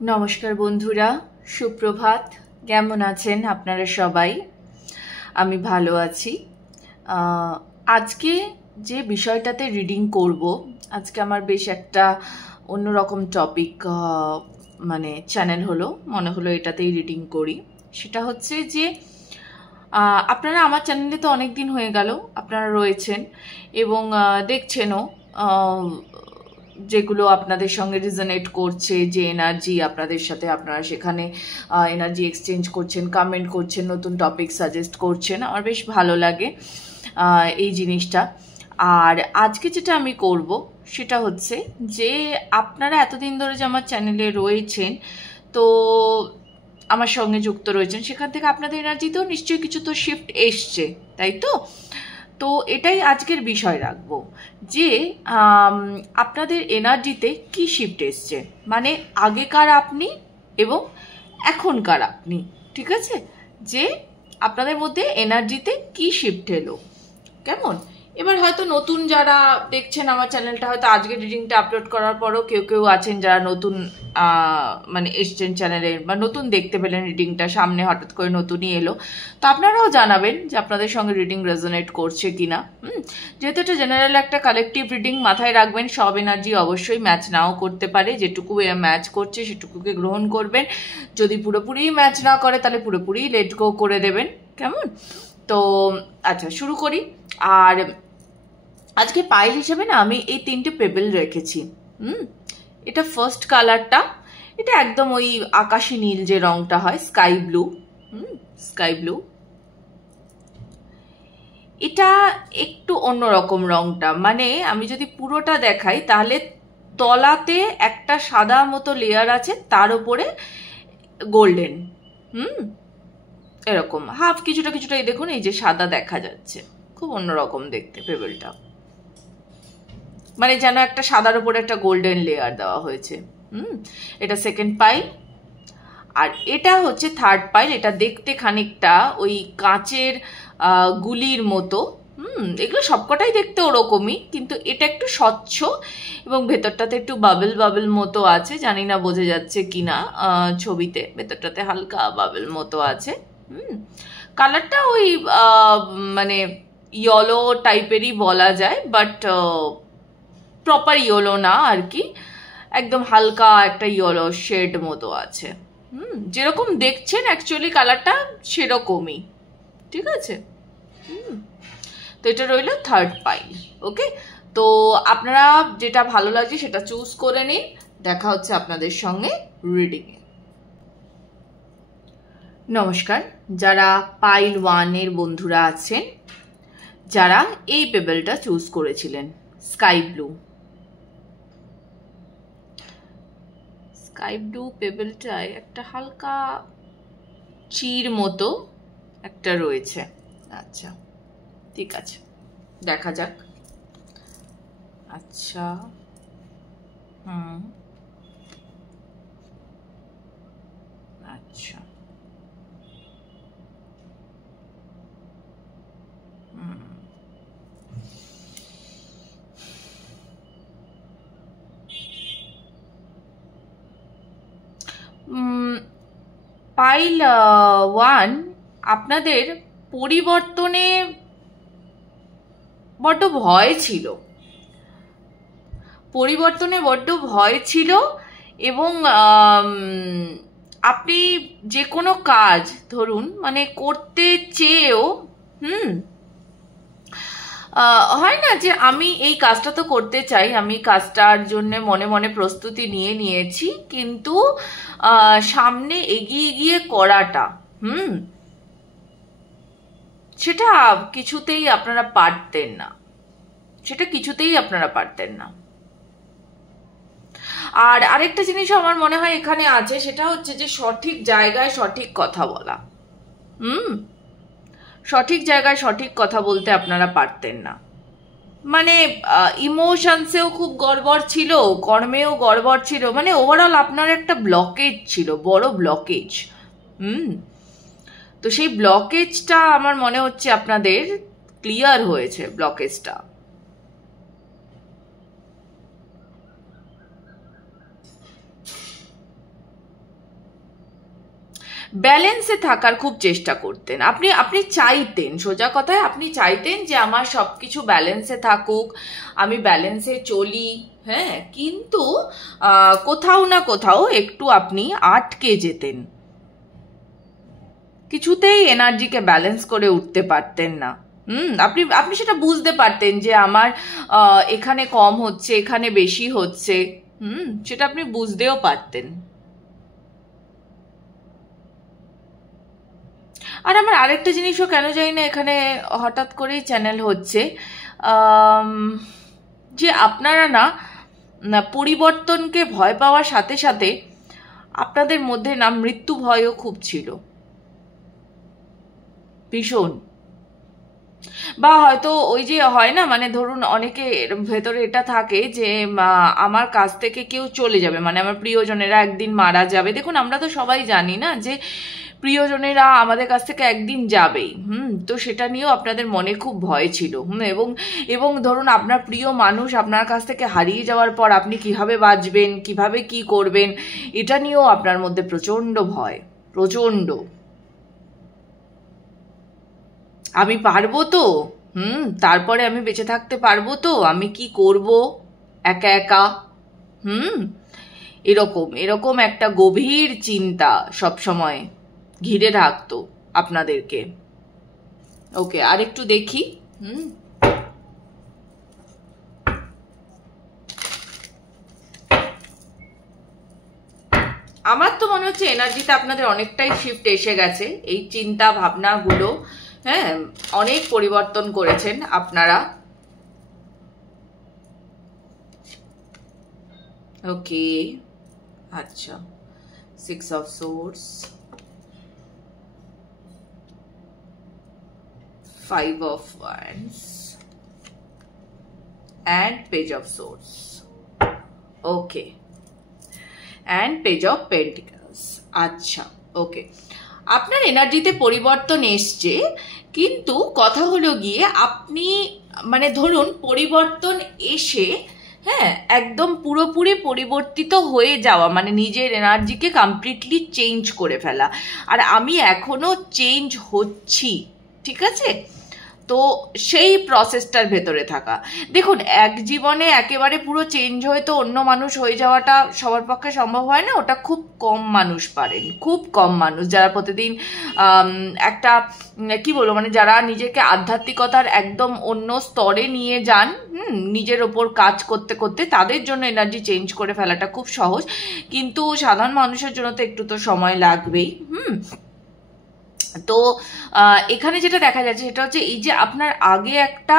नमस्कार बंधुरा सुप्रभात केमन आছেন আপনারা সবাই আমি ভালো আছি আজকে যে বিষয়টাতে রিডিং করব আজকে আমার বেশ একটা অন্যরকম টপিক মানে চ্যানেল হলো মনে হলো এটাতেই রিডিং করি সেটা হচ্ছে যে আপনারা আমার চ্যানেলে তো অনেক দিন হয়ে গেল আপনারা রয়েছেন এবং দেখছেনও যেগুলো আপনাদের সঙ্গে রিজনেট করছে যে এনার্জি আপনাদের সাথে আপনারা সেখানে এনার্জি এক্সচেঞ্জ করছেন কমেন্ট করছেন নতুন টপিক সাজেস্ট করছেন আমার বেশ ভালো লাগে এই জিনিসটা আর আজকে যেটা আমি করব সেটা হচ্ছে যে আপনারা এতদিন ধরে যে আমার চ্যানেলে রয়েছেন তো আমার সঙ্গে যুক্ত রয়েছেন সেখান থেকে আপনাদের এনার্জিতেও নিশ্চয়ই কিছু তো শিফট এসছে তাই তো তো এটাই আজকের বিষয় রাখবো যে আপনাদের এনার্জিতে কি শিফট এসছে মানে আগেকার আপনি এবং এখনকার আপনি ঠিক আছে যে আপনাদের মধ্যে এনার্জিতে কি শিফট এলো কেমন এবার হয়তো নতুন যারা দেখছেন আমার চ্যানেলটা হয়তো আজকে রিডিংটা আপলোড করার পরও কেউ কেউ আছেন যারা নতুন মানে এসছেন চ্যানেলে বা নতুন দেখতে পেলেন রিডিংটা সামনে হঠাৎ করে নতুনই এলো তো আপনারাও জানাবেন যে আপনাদের সঙ্গে রিডিং রেজোনেট করছে কিনা যেহেতু এটা জেনারেল একটা কালেকটিভ রিডিং মাথায় রাখবেন সব এনার্জি অবশ্যই ম্যাচ নাও করতে পারে যেটুকু ম্যাচ করছে সেটুকুকে গ্রহণ করবেন যদি পুরোপুরি ম্যাচ না করে তাহলে পুরোপুরি লেট গো করে দেবেন কেমন তো আচ্ছা শুরু করি আর আজকে পাইল হিসেবে না আমি এই তিনটে পেবেল রেখেছি এটা ফার্স্ট কালারটা এটা একদম ওই আকাশি নীল যে রংটা হয় স্কাই ব্লু এটা একটু অন্যরকম রংটা মানে আমি যদি পুরোটা দেখাই তাহলে তলাতে একটা সাদা মতো লেয়ার আছে তার উপরে গোল্ডেন এরকম হাফ কিছুটা এই দেখুন এই যে সাদা দেখা যাচ্ছে খুব অন্যরকম দেখতে পেবেলটা মানে যেন একটা সাদার উপরে একটা গোল্ডেন লেয়ার দেওয়া হয়েছে এটা সেকেন্ড পাইল আর এটা হচ্ছে থার্ড পাইল এটা দেখতে খানিকটা ওই কাঁচের গুলির মতো এগুলো সবকটাই দেখতে ওরকমই কিন্তু এটা একটু স্বচ্ছ এবং ভেতরটাতে একটু বাবেল মতো আছে জানি না বোঝা যাচ্ছে কিনা ছবিতে ভেতরটাতে হালকা বাবেল মতো আছে কালারটা ওই মানে ইয়েলো টাইপেরই বলা যায় বাট প্রপার ইয়েলো না আর কি একদম হালকা একটা ইয়েলো শেড মতো আছে যেরকম দেখছেন অ্যাকচুয়ালি কালারটা সেরকমই ঠিক আছে তো এটা রইল থার্ড পাইল ওকে তো আপনারা যেটা ভালো লাগছে সেটা চুজ করে নিন দেখা হচ্ছে আপনাদের সঙ্গে রিডিংয়ে নমস্কার যারা পাইল 1 এর বন্ধুরা আছেন যারা এই পেবেলটা চুজ করেছিলেন স্কাই ব্লু পেবেলটায় একটা হালকা চির মতো একটা রয়েছে আচ্ছা ঠিক আছে দেখা যাক আচ্ছা আচ্ছা পাইল 1 আপনাদের পরিবর্তনে বড্ড ভয় ছিল এবং আপনি যে কোনো কাজ ধরুন মানে করতে চেয়েও হয় না যে আমি এই কাজটা তো করতে চাই আমি কাজটার জন্য মনে মনে প্রস্তুতি নিয়েছি কিন্তু সামনে এগিয়ে গিয়ে করাটা সেটা কিছুতেই আপনারা পারতেন না আর আরেকটা জিনিস আমার মনে হয় এখানে আছে সেটা হচ্ছে যে সঠিক জায়গায় সঠিক কথা বলা সঠিক জায়গায় সঠিক কথা বলতে আপনারা পারতেন না মানে ইমোশনসেও খুব গড়বড় ছিল কর্মেও গড়বড় ছিল মানে ওভারঅল আপনার একটা ব্লকেজ ছিল বড় ব্লকেজ তো সেই ব্লকেজটা আমার মনে হচ্ছে আপনাদের ক্লিয়ার হয়েছে ব্লকেজটা ব্যালেন্সে থাকার খুব চেষ্টা করতেন, আপনি আপনি চাইতেন, সোজা কথায় আপনি চাইতেন যে আমার সবকিছু ব্যালেন্সে থাকুক, আমি ব্যালেন্সে চলি। হ্যাঁ, কিন্তু কোথাও না কোথাও একটু আপনি আটকে যেতেন, কিছুতেই এনার্জিকে ব্যালেন্স করে উঠতে পারতেন না। আপনি আপনি সেটা বুঝতে পারতেন যে আমার এখানে কম হচ্ছে, এখানে বেশি হচ্ছে। সেটা আপনি বুঝতেও পারতেন। আর আমার আরেকটা জিনিসও কেন জানি না এখানে হঠাৎ করেই চ্যানেল হচ্ছে, যে আপনারা না পরিবর্তনকে ভয় পাওয়ার সাথে সাথে আপনাদের মধ্যে না মৃত্যু ভয়ও খুব ছিল, ভীষণ। বা হয়তো ওই যে হয় না, মানে ধরুন অনেকে ভেতরে এটা থাকে যে আমার কাছ থেকে কেউ চলে যাবে, মানে আমার প্রিয়জনেরা একদিন মারা যাবে। দেখুন আমরা তো সবাই জানি না যে প্রিয়জনেরা আমাদের কাছ থেকে একদিন যাবেই। তো সেটা নিয়েও আপনাদের মনে খুব ভয় ছিল। এবং এবং ধরুন আপনার প্রিয় মানুষ আপনার কাছ থেকে হারিয়ে যাওয়ার পর আপনি কিভাবে বাঁচবেন, কিভাবে কি করবেন, এটা নিয়েও আপনার মধ্যে প্রচন্ড ভয়, প্রচন্ড। আমি পারবো তো, তারপরে আমি বেঁচে থাকতে পারবো তো, আমি কি করব একা একা। এরকম এরকম একটা গভীর চিন্তা সব সময় ঘিরে রাখতো আপনাদেরকে। ওকে, আর একটু দেখি। আমার তো মনে হচ্ছে এনার্জিতে আপনাদের অনেকটাই শিফট এসে গেছে, এই চিন্তা ভাবনাগুলো। হ্যাঁ, অনেক পরিবর্তন করেছেন আপনারা। ওকে, আচ্ছা, 6 of Swords, 5 of Wands and Page of Swords. Okay, and Page of Pentacles. আচ্ছা, ওকে, আপনার এনার্জিতে পরিবর্তন এসছে, কিন্তু কথা হলো গিয়ে আপনি মানে ধরুন পরিবর্তন এসে হ্যাঁ একদম পুরোপুরি পরিবর্তিত হয়ে যাওয়া, মানে নিজের এনার্জিকে কমপ্লিটলি চেঞ্জ করে ফেলা। আর আমি এখনো চেঞ্জ হচ্ছি, ঠিক আছে? তো সেই প্রসেসটার ভেতরে থাকা। দেখুন, এক জীবনে একেবারে পুরো চেঞ্জ হয়ে তো অন্য মানুষ হয়ে যাওয়াটা সবার পক্ষে সম্ভব হয় না, ওটা খুব কম মানুষ পারেন, খুব কম মানুষ যারা প্রতিদিন একটা কি বলবো, মানে যারা নিজেকে আধ্যাত্মিকতার একদম অন্য স্তরে নিয়ে যান, নিজের ওপর কাজ করতে করতে, তাদের জন্য এনার্জি চেঞ্জ করে ফেলাটা খুব সহজ। কিন্তু সাধারণ মানুষের জন্য তো একটু তো সময় লাগবেই। তো এখানে যেটা দেখা যাচ্ছে সেটা হচ্ছে এই যে আপনার আগে একটা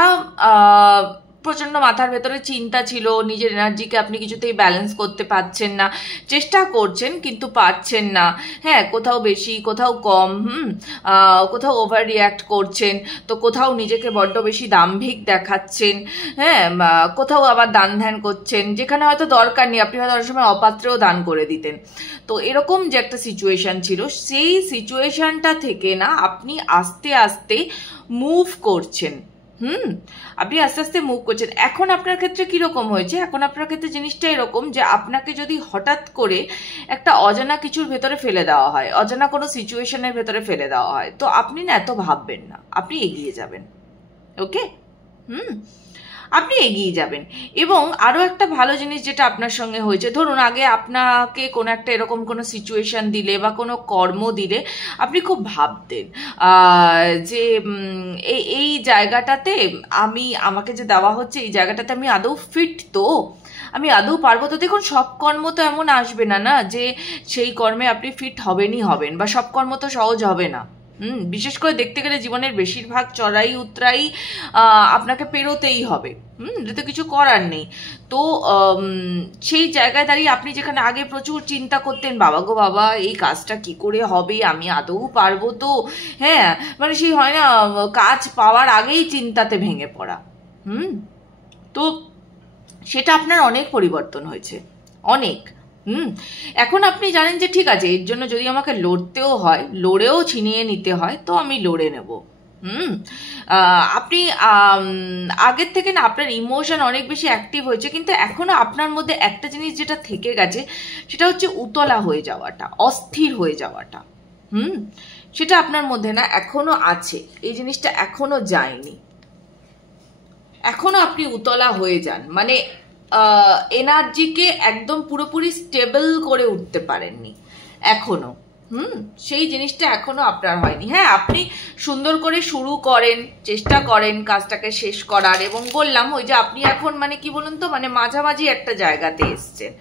প্রচন্ড মাথার ভেতরে চিন্তা ছিল, নিজের এনার্জিকে আপনি কিছুতেই ব্যালেন্স করতে পারছেন না, চেষ্টা করছেন কিন্তু পারছেন না। হ্যাঁ, কোথাও বেশি কোথাও কম, কোথাও ওভার রিয়াক্ট করছেন, তো কোথাও নিজেকে বড্ড বেশি দাম্ভিক দেখাচ্ছেন। হ্যাঁ, কোথাও আবার দান ধ্যান করছেন যেখানে হয়তো দরকার নেই, আপনি হয়তো অনেক সময় অপাত্রেও দান করে দিতেন। তো এরকম যে একটা সিচুয়েশন ছিল, সেই সিচুয়েশনটা থেকে না আপনি আস্তে আস্তে মুভ করছেন। আপনি আস্তে আস্তে মুভ করছেন। এখন আপনার ক্ষেত্রে কিরকম হয়েছে, এখন আপনার ক্ষেত্রে জিনিসটা এরকম যে আপনাকে যদি হঠাৎ করে একটা অজানা কিছুর ভেতরে ফেলে দেওয়া হয়, অজানা কোনো সিচুয়েশনের ভেতরে ফেলে দেওয়া হয়, তো আপনি না এত ভাববেন না, আপনি এগিয়ে যাবেন। ওকে, আপনি এগিয়ে যাবেন। এবং আরও একটা ভালো জিনিস যেটা আপনার সঙ্গে হয়েছে, ধরুন আগে আপনাকে কোনো একটা এরকম কোনো সিচুয়েশন দিলে বা কোনো কর্ম দিলে আপনি খুব ভাবতেন যে এই জায়গাটাতে আমাকে যে দেওয়া হচ্ছে এই জায়গাটাতে আমি আদৌ ফিট, তো আমি আদৌ পারবো তো। দেখুন, সব কর্ম তো এমন আসবে না না যে সেই কর্মে আপনি ফিট হবেনই হবেন, বা সব কর্ম তো সহজ হবে না। বিশেষ করে দেখতে গেলে জীবনের বেশিরভাগ চড়াই উতরাই আপনাকে পেরোতেই হবে। এটা কিছু করার নেই। তো সেই জায়গায় দাঁড়িয়ে আপনি যেখানে আগে প্রচুর চিন্তা করতেন, বাবা গো বাবা এই কাজটা কি করে হবে, আমি আদৌ পারবো তো, হ্যাঁ মানে সেই হয় না কাজ পাওয়ার আগেই চিন্তাতে ভেঙে পড়া। তো সেটা আপনার অনেক পরিবর্তন হয়েছে, অনেক। এখন আপনি জানেন যে ঠিক আছে, এর জন্য যদি আমাকে লড়তেও হয়, লড়েও ছিনিয়ে নিতে হয়, তো আমি লড়ে নেব। আপনি আগের থেকে না আপনার ইমোশন অনেক বেশি অ্যাক্টিভ হয়েছে, কিন্তু এখনো আপনার মধ্যে একটা জিনিস যেটা থেকে গেছে সেটা হচ্ছে উতলা হয়ে যাওয়াটা, অস্থির হয়ে যাওয়াটা। সেটা আপনার মধ্যে না এখনো আছে, এই জিনিসটা এখনো যায়নি, এখনো আপনি উতলা হয়ে যান, মানে এনার্জিকে একদম পুরোপুরি স্টেবল করে উঠতে পারেননি এখনো। সেই জিনিসটা এখনো আপনার হয়নি। হ্যাঁ, আপনি সুন্দর করে শুরু করেন, চেষ্টা করেন কাজটাকে শেষ করার, এবং বললাম ওই যে আপনি এখন মানে কি বলুন তো, মানে মাঝামাঝি একটা জায়গাতে এসছেন।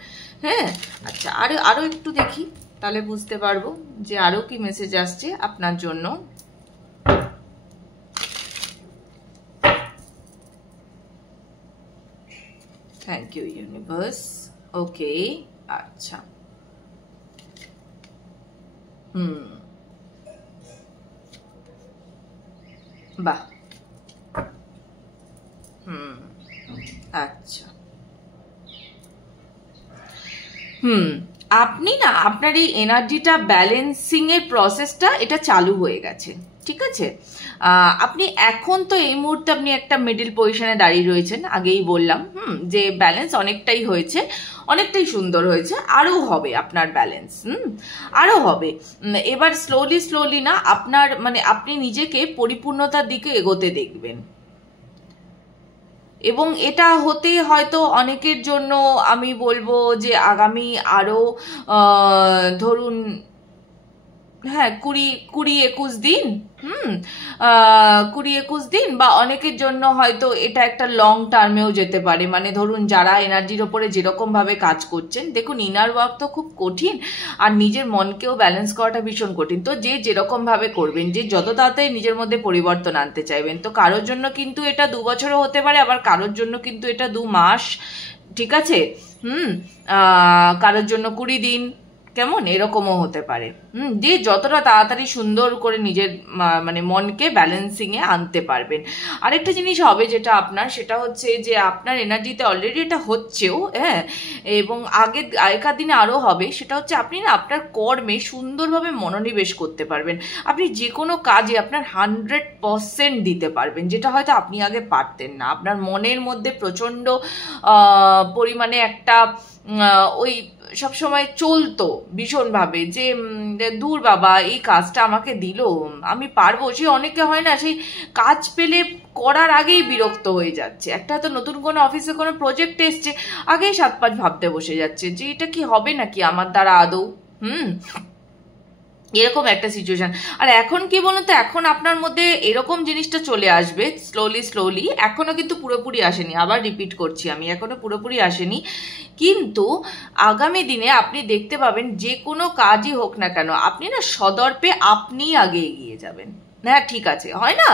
হ্যাঁ, আচ্ছা, আরো একটু দেখি, তাহলে বুঝতে পারবো যে আরো কি মেসেজ আসছে আপনার জন্য। Thank you universe. ওকে, আচ্ছা, বাহ, আচ্ছা, আপনি না আপনার এই এনার্জিটা ব্যালেন্সিং এর প্রসেসটা এটা চালু হয়ে গেছে, ঠিক আছে। আপনি এখন তো এই মুহূর্তে আপনি একটা মিডল পজিশনে দাঁড়িয়ে রয়েছেন, আগেই বললাম যে ব্যালেন্স অনেকটাই হয়েছে, অনেকটাই সুন্দর হয়েছে, আরো হবে আপনার ব্যালেন্স, আরো হবে। এবার স্লোলি স্লোলি না আপনার মানে আপনি নিজেকে পরিপূর্ণতার দিকে এগোতে দেখবেন, এবং এটা হতে হয়তো অনেকের জন্য আমি বলবো যে আগামী আরো ধরুন হ্যাঁ 20-21 দিন, 20-21 দিন, বা অনেকের জন্য হয়তো এটা একটা লং টার্মেও যেতে পারে। মানে ধরুন যারা এনার্জির ওপরে যেরকম ভাবে কাজ করছেন, দেখুন ইনার ওয়ার্ক তো খুব কঠিন, আর নিজের মনকেও ব্যালেন্স করাটা ভীষণ কঠিন। তো যে যেরকম ভাবে করবেন, যে যত তাড়াতাড়ি নিজের মধ্যে পরিবর্তন আনতে চাইবেন, তো কারোর জন্য কিন্তু এটা 2 বছরও হতে পারে, আবার কারোর জন্য কিন্তু এটা 2 মাস, ঠিক আছে। কারোর জন্য 20 দিন, কেমন এরকমও হতে পারে। যে যতটা তাড়াতাড়ি সুন্দর করে নিজের মানে মনকে ব্যালেন্সিং এ আনতে পারবেন। আরেকটা জিনিস হবে যেটা আপনার, সেটা হচ্ছে যে আপনার এনার্জিতে অলরেডি এটা হচ্ছেও, হ্যাঁ, এবং আগেকার দিনে আরো হবে, সেটা হচ্ছে আপনি না আপনার কর্মে সুন্দরভাবে মনোনিবেশ করতে পারবেন। আপনি যে কোনো কাজে আপনার 100% দিতে পারবেন, যেটা হয়তো আপনি আগে পারতেন না। আপনার মনের মধ্যে প্রচন্ড পরিমাণে একটা ওই সবসময় চলতো ভীষণভাবে যে দূর বাবা, এই কাজটা আমাকে দিল, আমি পারবো। সে অনেকে হয় না, সেই কাজ পেলে করার আগেই বিরক্ত হয়ে যাচ্ছে। একটা তো নতুন কোনো অফিসে কোনো প্রজেক্ট এসছে, আগেই 7-5 ভাবতে বসে যাচ্ছে যে এটা কি হবে নাকি আমার দ্বারা আদৌ, এরকম একটা সিচুয়েশন। আর এখন কি বলুন তো, এখন আপনার মধ্যে এরকম জিনিসটা চলে আসবে স্লোলি স্লোলি, এখনো কিন্তু পুরোপুরি আসেনি, আবার রিপিট করছি আমি, এখনো পুরোপুরি আসেনি, কিন্তু আগামী দিনে আপনি দেখতে পাবেন যে কোনো কাজই হোক না কেন, আপনি না সদর্পে আপনি আগে এগিয়ে যাবেন। হ্যাঁ, ঠিক আছে, হয় না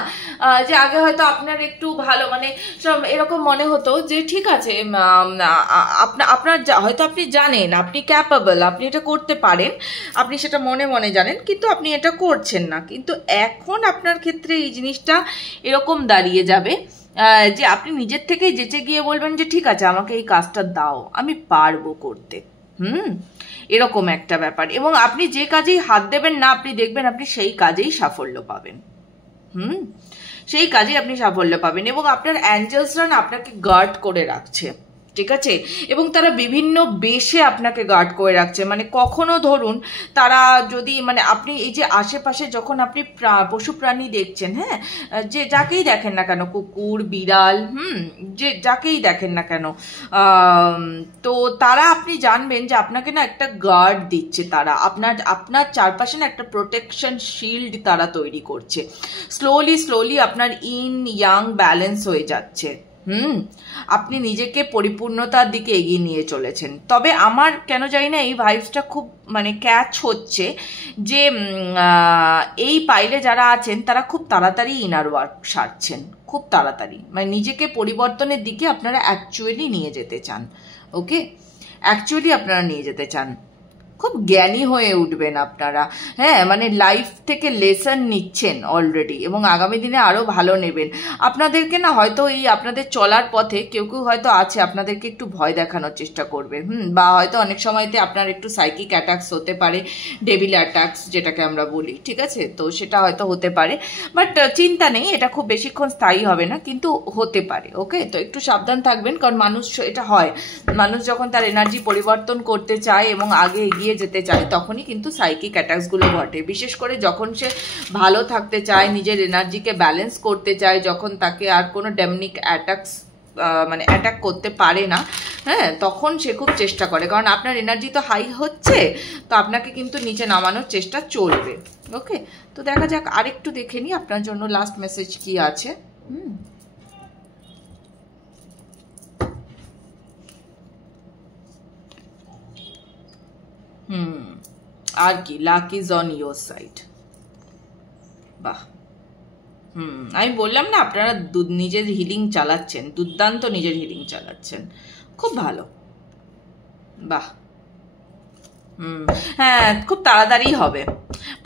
যে আগে হয়তো আপনার একটু ভালো মানে সব এরকম মনে হতো যে ঠিক আছে আপনার হয়তো আপনি জানেন আপনি ক্যাপাবল, আপনি এটা করতে পারেন, আপনি সেটা মনে মনে জানেন, কিন্তু আপনি এটা করছেন না। কিন্তু এখন আপনার ক্ষেত্রে এই জিনিসটা এরকম দাঁড়িয়ে যাবে যে আপনি নিজের থেকেই যেচে গিয়ে বলবেন যে ঠিক আছে আমাকে এই কাজটা দাও, আমি পারবো করতে, এরকম একটা ব্যাপার। এবং আপনি যে কাজেই হাত দেবেন না, আপনি দেখবেন আপনি সেই কাজেই সাফল্য পাবেন, সেই কাজেই আপনি সাফল্য পাবেন। এবং আপনার অ্যাঞ্জেলসরা না আপনাকে গার্ড করে রাখছে, ঠিক আছে, এবং তারা বিভিন্ন বেশে আপনাকে গার্ড করে রাখছে। মানে কখনো ধরুন তারা যদি মানে আপনি এই যে আশেপাশে যখন আপনি পশু প্রাণী দেখছেন, হ্যাঁ, যে যাকেই দেখেন না কেন, কুকুর, বিড়াল, যে যাকেই দেখেন না কেন, তো তারা আপনি জানবেন যে আপনাকে না একটা গার্ড দিচ্ছে, তারা আপনার চারপাশে না একটা প্রোটেকশন শিল্ড তারা তৈরি করছে। স্লোলি স্লোলি আপনার ইন ইয়াং ব্যালেন্স হয়ে যাচ্ছে, আপনি নিজেকে পরিপূর্ণতার দিকে এগিয়ে নিয়ে চলেছেন। তবে আমার কেন জানি না এই ভাইবসটা খুব মানে ক্যাচ হচ্ছে যে এই পাইলে যারা আছেন তারা খুব তাড়াতাড়ি ইনার ওয়ার্ক সারছেন, খুব তাড়াতাড়ি, মানে নিজেকে পরিবর্তনের দিকে আপনারা অ্যাকচুয়ালি নিয়ে যেতে চান। ওকে, অ্যাকচুয়ালি আপনারা নিয়ে যেতে চান, খুব জ্ঞানী হয়ে উঠবেন আপনারা। হ্যাঁ, মানে লাইফ থেকে লেসন নিচ্ছেন অলরেডি, এবং আগামী দিনে আরো ভালো নেবেন। আপনাদেরকে না হয়তো এই আপনাদের চলার পথে কেউ কেউ হয়তো আছে আপনাদেরকে একটু ভয় দেখানোর চেষ্টা করবে, বা হয়তো অনেক সময়তে আপনার একটু সাইকিক অ্যাটাকস হতে পারে, ডেভিল অ্যাটাকস যেটাকে আমরা বলি, ঠিক আছে, তো সেটা হয়তো হতে পারে, বাট চিন্তা নেই, এটা খুব বেশিক্ষণ স্থায়ী হবে না, কিন্তু হতে পারে। ওকে, তো একটু সাবধান থাকবেন, কারণ মানুষ এটা হয়, মানুষ যখন তার এনার্জি পরিবর্তন করতে চায় এবং আগে এগিয়ে এগিয়ে যেতে চায় তখনই কিন্তু সাইকিক অ্যাটাকসগুলো ঘটে। বিশেষ করে যখন সে ভালো থাকতে চায়, নিজের এনার্জিকে ব্যালেন্স করতে চায়, যখন তাকে আর কোনো ডেমনিক মানে অ্যাটাক করতে পারে না, হ্যাঁ, তখন সে খুব চেষ্টা করে, কারণ আপনার এনার্জি তো হাই হচ্ছে, তো আপনাকে কিন্তু নিচে নামানোর চেষ্টা চলবে। ওকে, তো দেখা যাক, আরেকটু দেখে নিই আপনার জন্য লাস্ট মেসেজ কি আছে। আর কি, lakh is on your side. বাহ, আমি বললাম না, আপনারা নিজের হিলিং চালাচ্ছেন, দুর্দান্ত নিজের হিলিং চালাচ্ছেন, খুব ভালো। বাহ, হ্যাঁ, খুব তাড়াতাড়ি হবে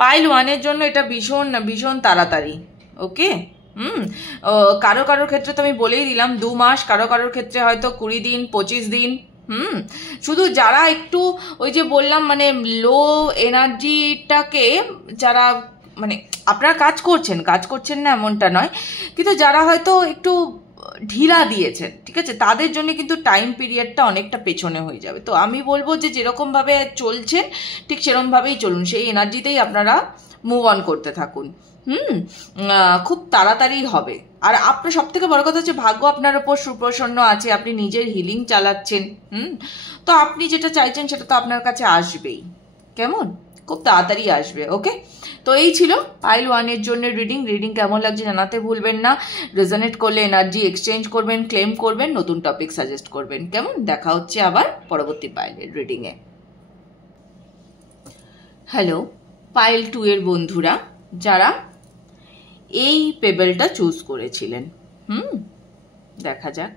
পাইল 1-এর জন্য, এটা ভীষণ ভীষণ তাড়াতাড়ি। ওকে, কারো কারোর ক্ষেত্রে তো আমি বলেই দিলাম 2 মাস, কারো কারোর ক্ষেত্রে হয়তো 20 দিন, 25 দিন। শুধু যারা একটু ওই যে বললাম, মানে লো এনার্জিটাকে যারা, মানে আপনারা কাজ করছেন না এমনটা নয়, কিন্তু যারা হয়তো একটু ঢিলা দিয়েছেন, ঠিক আছে, তাদের জন্য কিন্তু টাইম পিরিয়ডটা অনেকটা পেছনে হয়ে যাবে। তো আমি বলবো যে যেরকমভাবে চলছেন ঠিক সেরকমভাবেই চলুন, সেই এনার্জিতেই আপনারা মুভ অন করতে থাকুন। খুব তাড়াতাড়ি হবে। আর আপনার সব থেকে বড় কথা হচ্ছে ভাগ্য আপনার ওপর সুপ্রসন্ন আছে, আপনি নিজের হিলিং চালাচ্ছেন। তো আপনি যেটা চাইছেন সেটা তো আপনার কাছে আসবেই, কেমন, খুব তাড়াতাড়ি আসবে। ওকে, তো এই ছিল পাইল 1-এর জন্য রিডিং কেমন লাগছে জানাতে ভুলবেন না। রেজোনেট করলে এনার্জি এক্সচেঞ্জ করবেন, ক্লেম করবেন, নতুন টপিক সাজেস্ট করবেন। কেমন, দেখা হচ্ছে আবার পরবর্তী পাইলের রিডিংয়ে। হ্যালো পাইল 2-এর বন্ধুরা, যারা এই পেবেলটা চুজ করেছিলেন, দেখা যাক।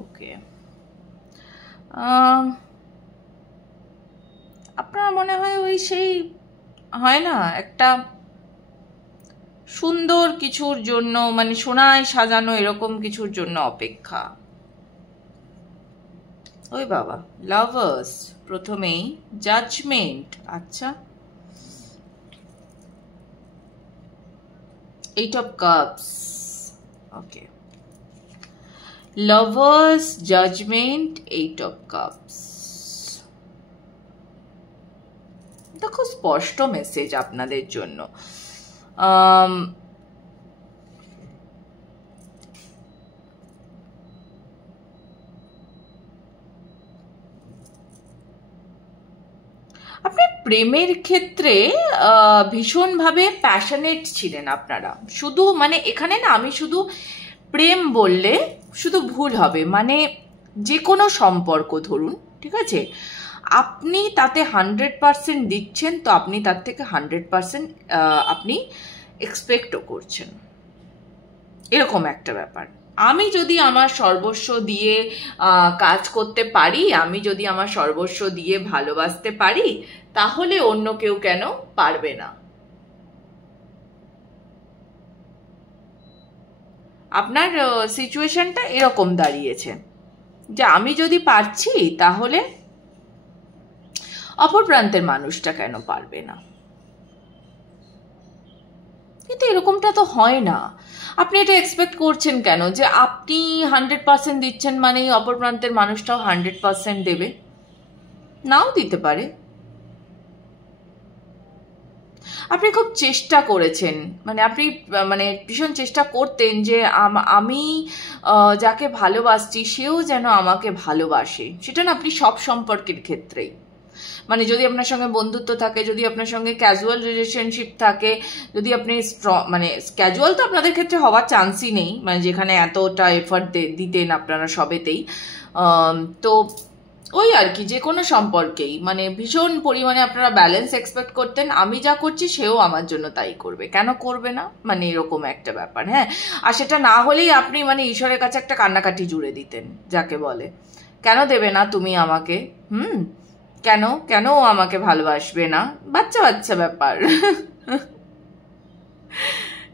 ওকে, আপনার মনে হয় ওই সেই হয় না, একটা সুন্দর কিছুর জন্য, মানে সোনায় সাজানো এরকম কিছুর জন্য অপেক্ষা। ওই বাবা, লাভার্স প্রথমেই, জাজমেন্ট, আচ্ছা, 8 of Cups, okay, lovers, judgement, 8 of Cups। দেখো, স্পষ্ট মেসেজ আপনাদের জন্য। আপনি প্রেমের ক্ষেত্রে ভীষণভাবে প্যাশনেট ছিলেন আপনারা। শুধু মানে এখানে না, আমি শুধু প্রেম বললে শুধু ভুল হবে, মানে যে কোনো সম্পর্ক ধরুন, ঠিক আছে, আপনি তাতে 100% দিচ্ছেন, তো আপনি তার থেকে 100% আপনি এক্সপেক্টও করছেন, এরকম একটা ব্যাপার। আমি যদি আমার সর্বস্ব দিয়ে কাজ করতে পারি, আমি যদি আমার সর্বস্ব দিয়ে ভালোবাসতে পারি, তাহলে অন্য কেউ কেন পারবে না? আপনার সিচুয়েশনটা এরকম দাঁড়িয়েছে যে আমি যদি পারছি, তাহলে অপর প্রান্তের মানুষটা কেন পারবে না? কিন্তু এরকমটা তো হয় না। আপনি এটা এক্সপেক্ট করছেন কেন যে আপনি 100% দিচ্ছেন মানেই অপর প্রান্তের মানুষটাও 100% দেবে? নাও দিতে পারে। আপনি খুব চেষ্টা করেছেন, মানে আপনি মানে ভীষণ চেষ্টা করতেন যে আমি যাকে ভালোবাসছি সেও যেন আমাকে ভালোবাসে। সেটা না আপনি সব সম্পর্কের ক্ষেত্রেই, মানে যদি আপনার সঙ্গে বন্ধুত্ব থাকে, যদি আপনার সঙ্গে ক্যাজুয়াল রিলেশনশিপ থাকে, যদি আপনি মানে ক্যাজুয়াল তো আপনাদের ক্ষেত্রে হওয়ার চান্সই নেই, মানে যেখানে এতটা এফর্ট দিতেন আপনারা সবেতেই, তো ওই আর কি, যে কোনো সম্পর্কেই মানে ভীষণ পরিমাণে আপনারা ব্যালেন্স এক্সপেক্ট করতেন। আমি যা করছি সেও আমার জন্য তাই করবে, কেন করবে না, মানে এরকম একটা ব্যাপার। হ্যাঁ, আর সেটা না হলেই আপনি মানে ঈশ্বরের কাছে একটা কান্নাকাটি জুড়ে দিতেন, যাকে বলে কেন দেবে না তুমি আমাকে, কেন কেন আমাকে ভালোবাসবে না, বাচ্চা বাচ্চা ব্যাপার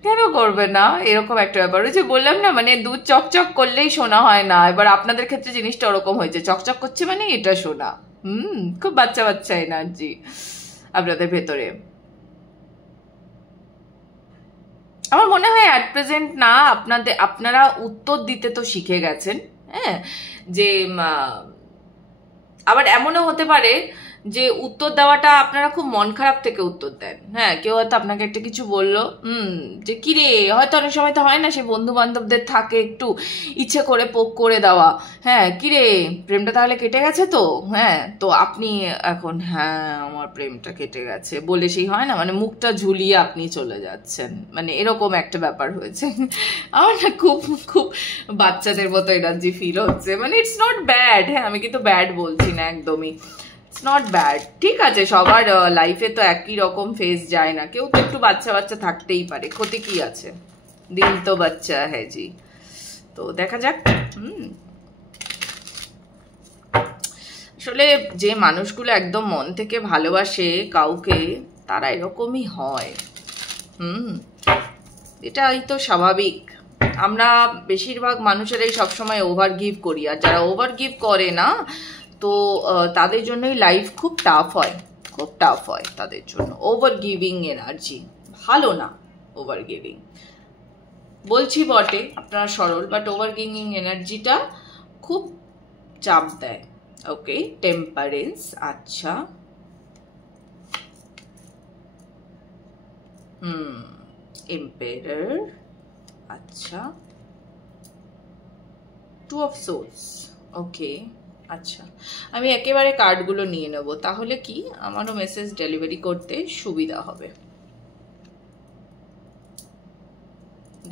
কেন করবে না, এরকম একটা ব্যাপার। ওই যে বললাম না, মানে দুধ চকচক করলেই সোনা হয় না। এবার আপনাদের ক্ষেত্রে জিনিসটা ওরকম হয়েছে, চকচক করছে মানে এটা সোনা। খুব বাচ্চা বাচ্চা এনার্জি আপনাদের ভেতরে। আমার মনে হয় অ্যাট প্রেজেন্ট না, আপনারা উত্তর দিতে তো শিখে গেছেন, হ্যাঁ, যে আবার এমনও হতে পারে যে উত্তর দেওয়াটা আপনারা খুব মন খারাপ থেকে উত্তর দেন। হ্যাঁ, কেউ হয়তো আপনাকে একটা কিছু বললো, যে কিরে, হয়তো অনেক সময় তো হয় না, সে বন্ধু বান্ধবদের থাকে একটু ইচ্ছে করে পোক করে দেওয়া, হ্যাঁ কিরে প্রেমটা তাহলে কেটে গেছে তো, হ্যাঁ তো আপনি এখন, হ্যাঁ আমার প্রেমটা কেটে গেছে বলে সেই হয় না, মানে মুখটা ঝুলিয়ে আপনি চলে যাচ্ছেন, মানে এরকম একটা ব্যাপার হয়েছে। আমার না খুব খুব বাচ্চাদের মতো এনার্জি ফিল হচ্ছে, মানে ইটস নট ব্যাড, হ্যাঁ আমি কিন্তু ব্যাড বলছি না একদমই, ইটস নট ব্যাড, ঠিক আছে, সবার লাইফে তো একই রকম ফেজ যায় না, কেউ তো একটু বাচ্চা বাচ্চা থাকতেই পারে, ক্ষতি কি আছে, দিল তো বাচ্চা হ্যাঁ জি। তো দেখা যাক। আসলে যে মানুষগুলো একদম মন থেকে ভালোবাসে কাউকে, তারা এরকমই হয়। এটাই তো স্বাভাবিক। আমরা বেশিরভাগ মানুষেরাই সবসময় ওভার গিভ করি, আর যারা ওভার গিভ করে না, তো তাদের জন্যই লাইফ খুব টাফ হয়, খুব টাফ হয় তাদের জন্য। ওভার গিভিং এনার্জি ভালো না, ওভার গিভিং বলছি বটে আপনারা সরল, বাট ওভার গিভিং এনার্জিটা খুব চাপ দেয়। ওকে, টেম্পারেন্স, আচ্ছা, এম্পায়ার, আচ্ছা, টু অফ সোর্স, ওকে, আচ্ছা আমি একেবারে কার্ডগুলো নিয়ে নেব, তাহলে কি আমারও মেসেজ ডেলিভারি করতে সুবিধা হবে।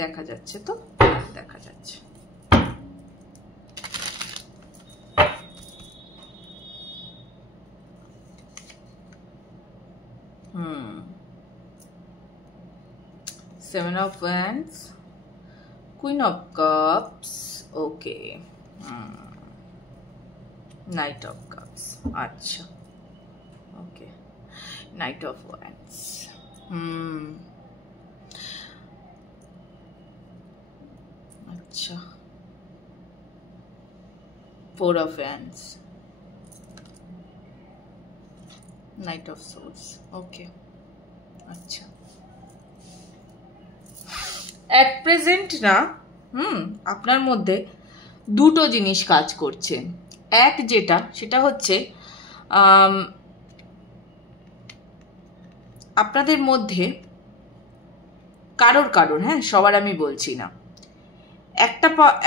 দেখা যাচ্ছে তো, দেখা যাচ্ছে। Seven of Wands, Queen of Cups, okay, Knight of Cups, আচ্ছা, okay, Knight of Wands, আচ্ছা, Four of Wands, Knight of Swords, okay, আচ্ছা, এট প্রেজেন্ট না, আপনার মধ্যে দুটো জিনিস কাজ করছে। এক যেটা, সেটা হচ্ছে আপনাদের মধ্যে কারোর, হ্যাঁ সবার আমি বলছি না,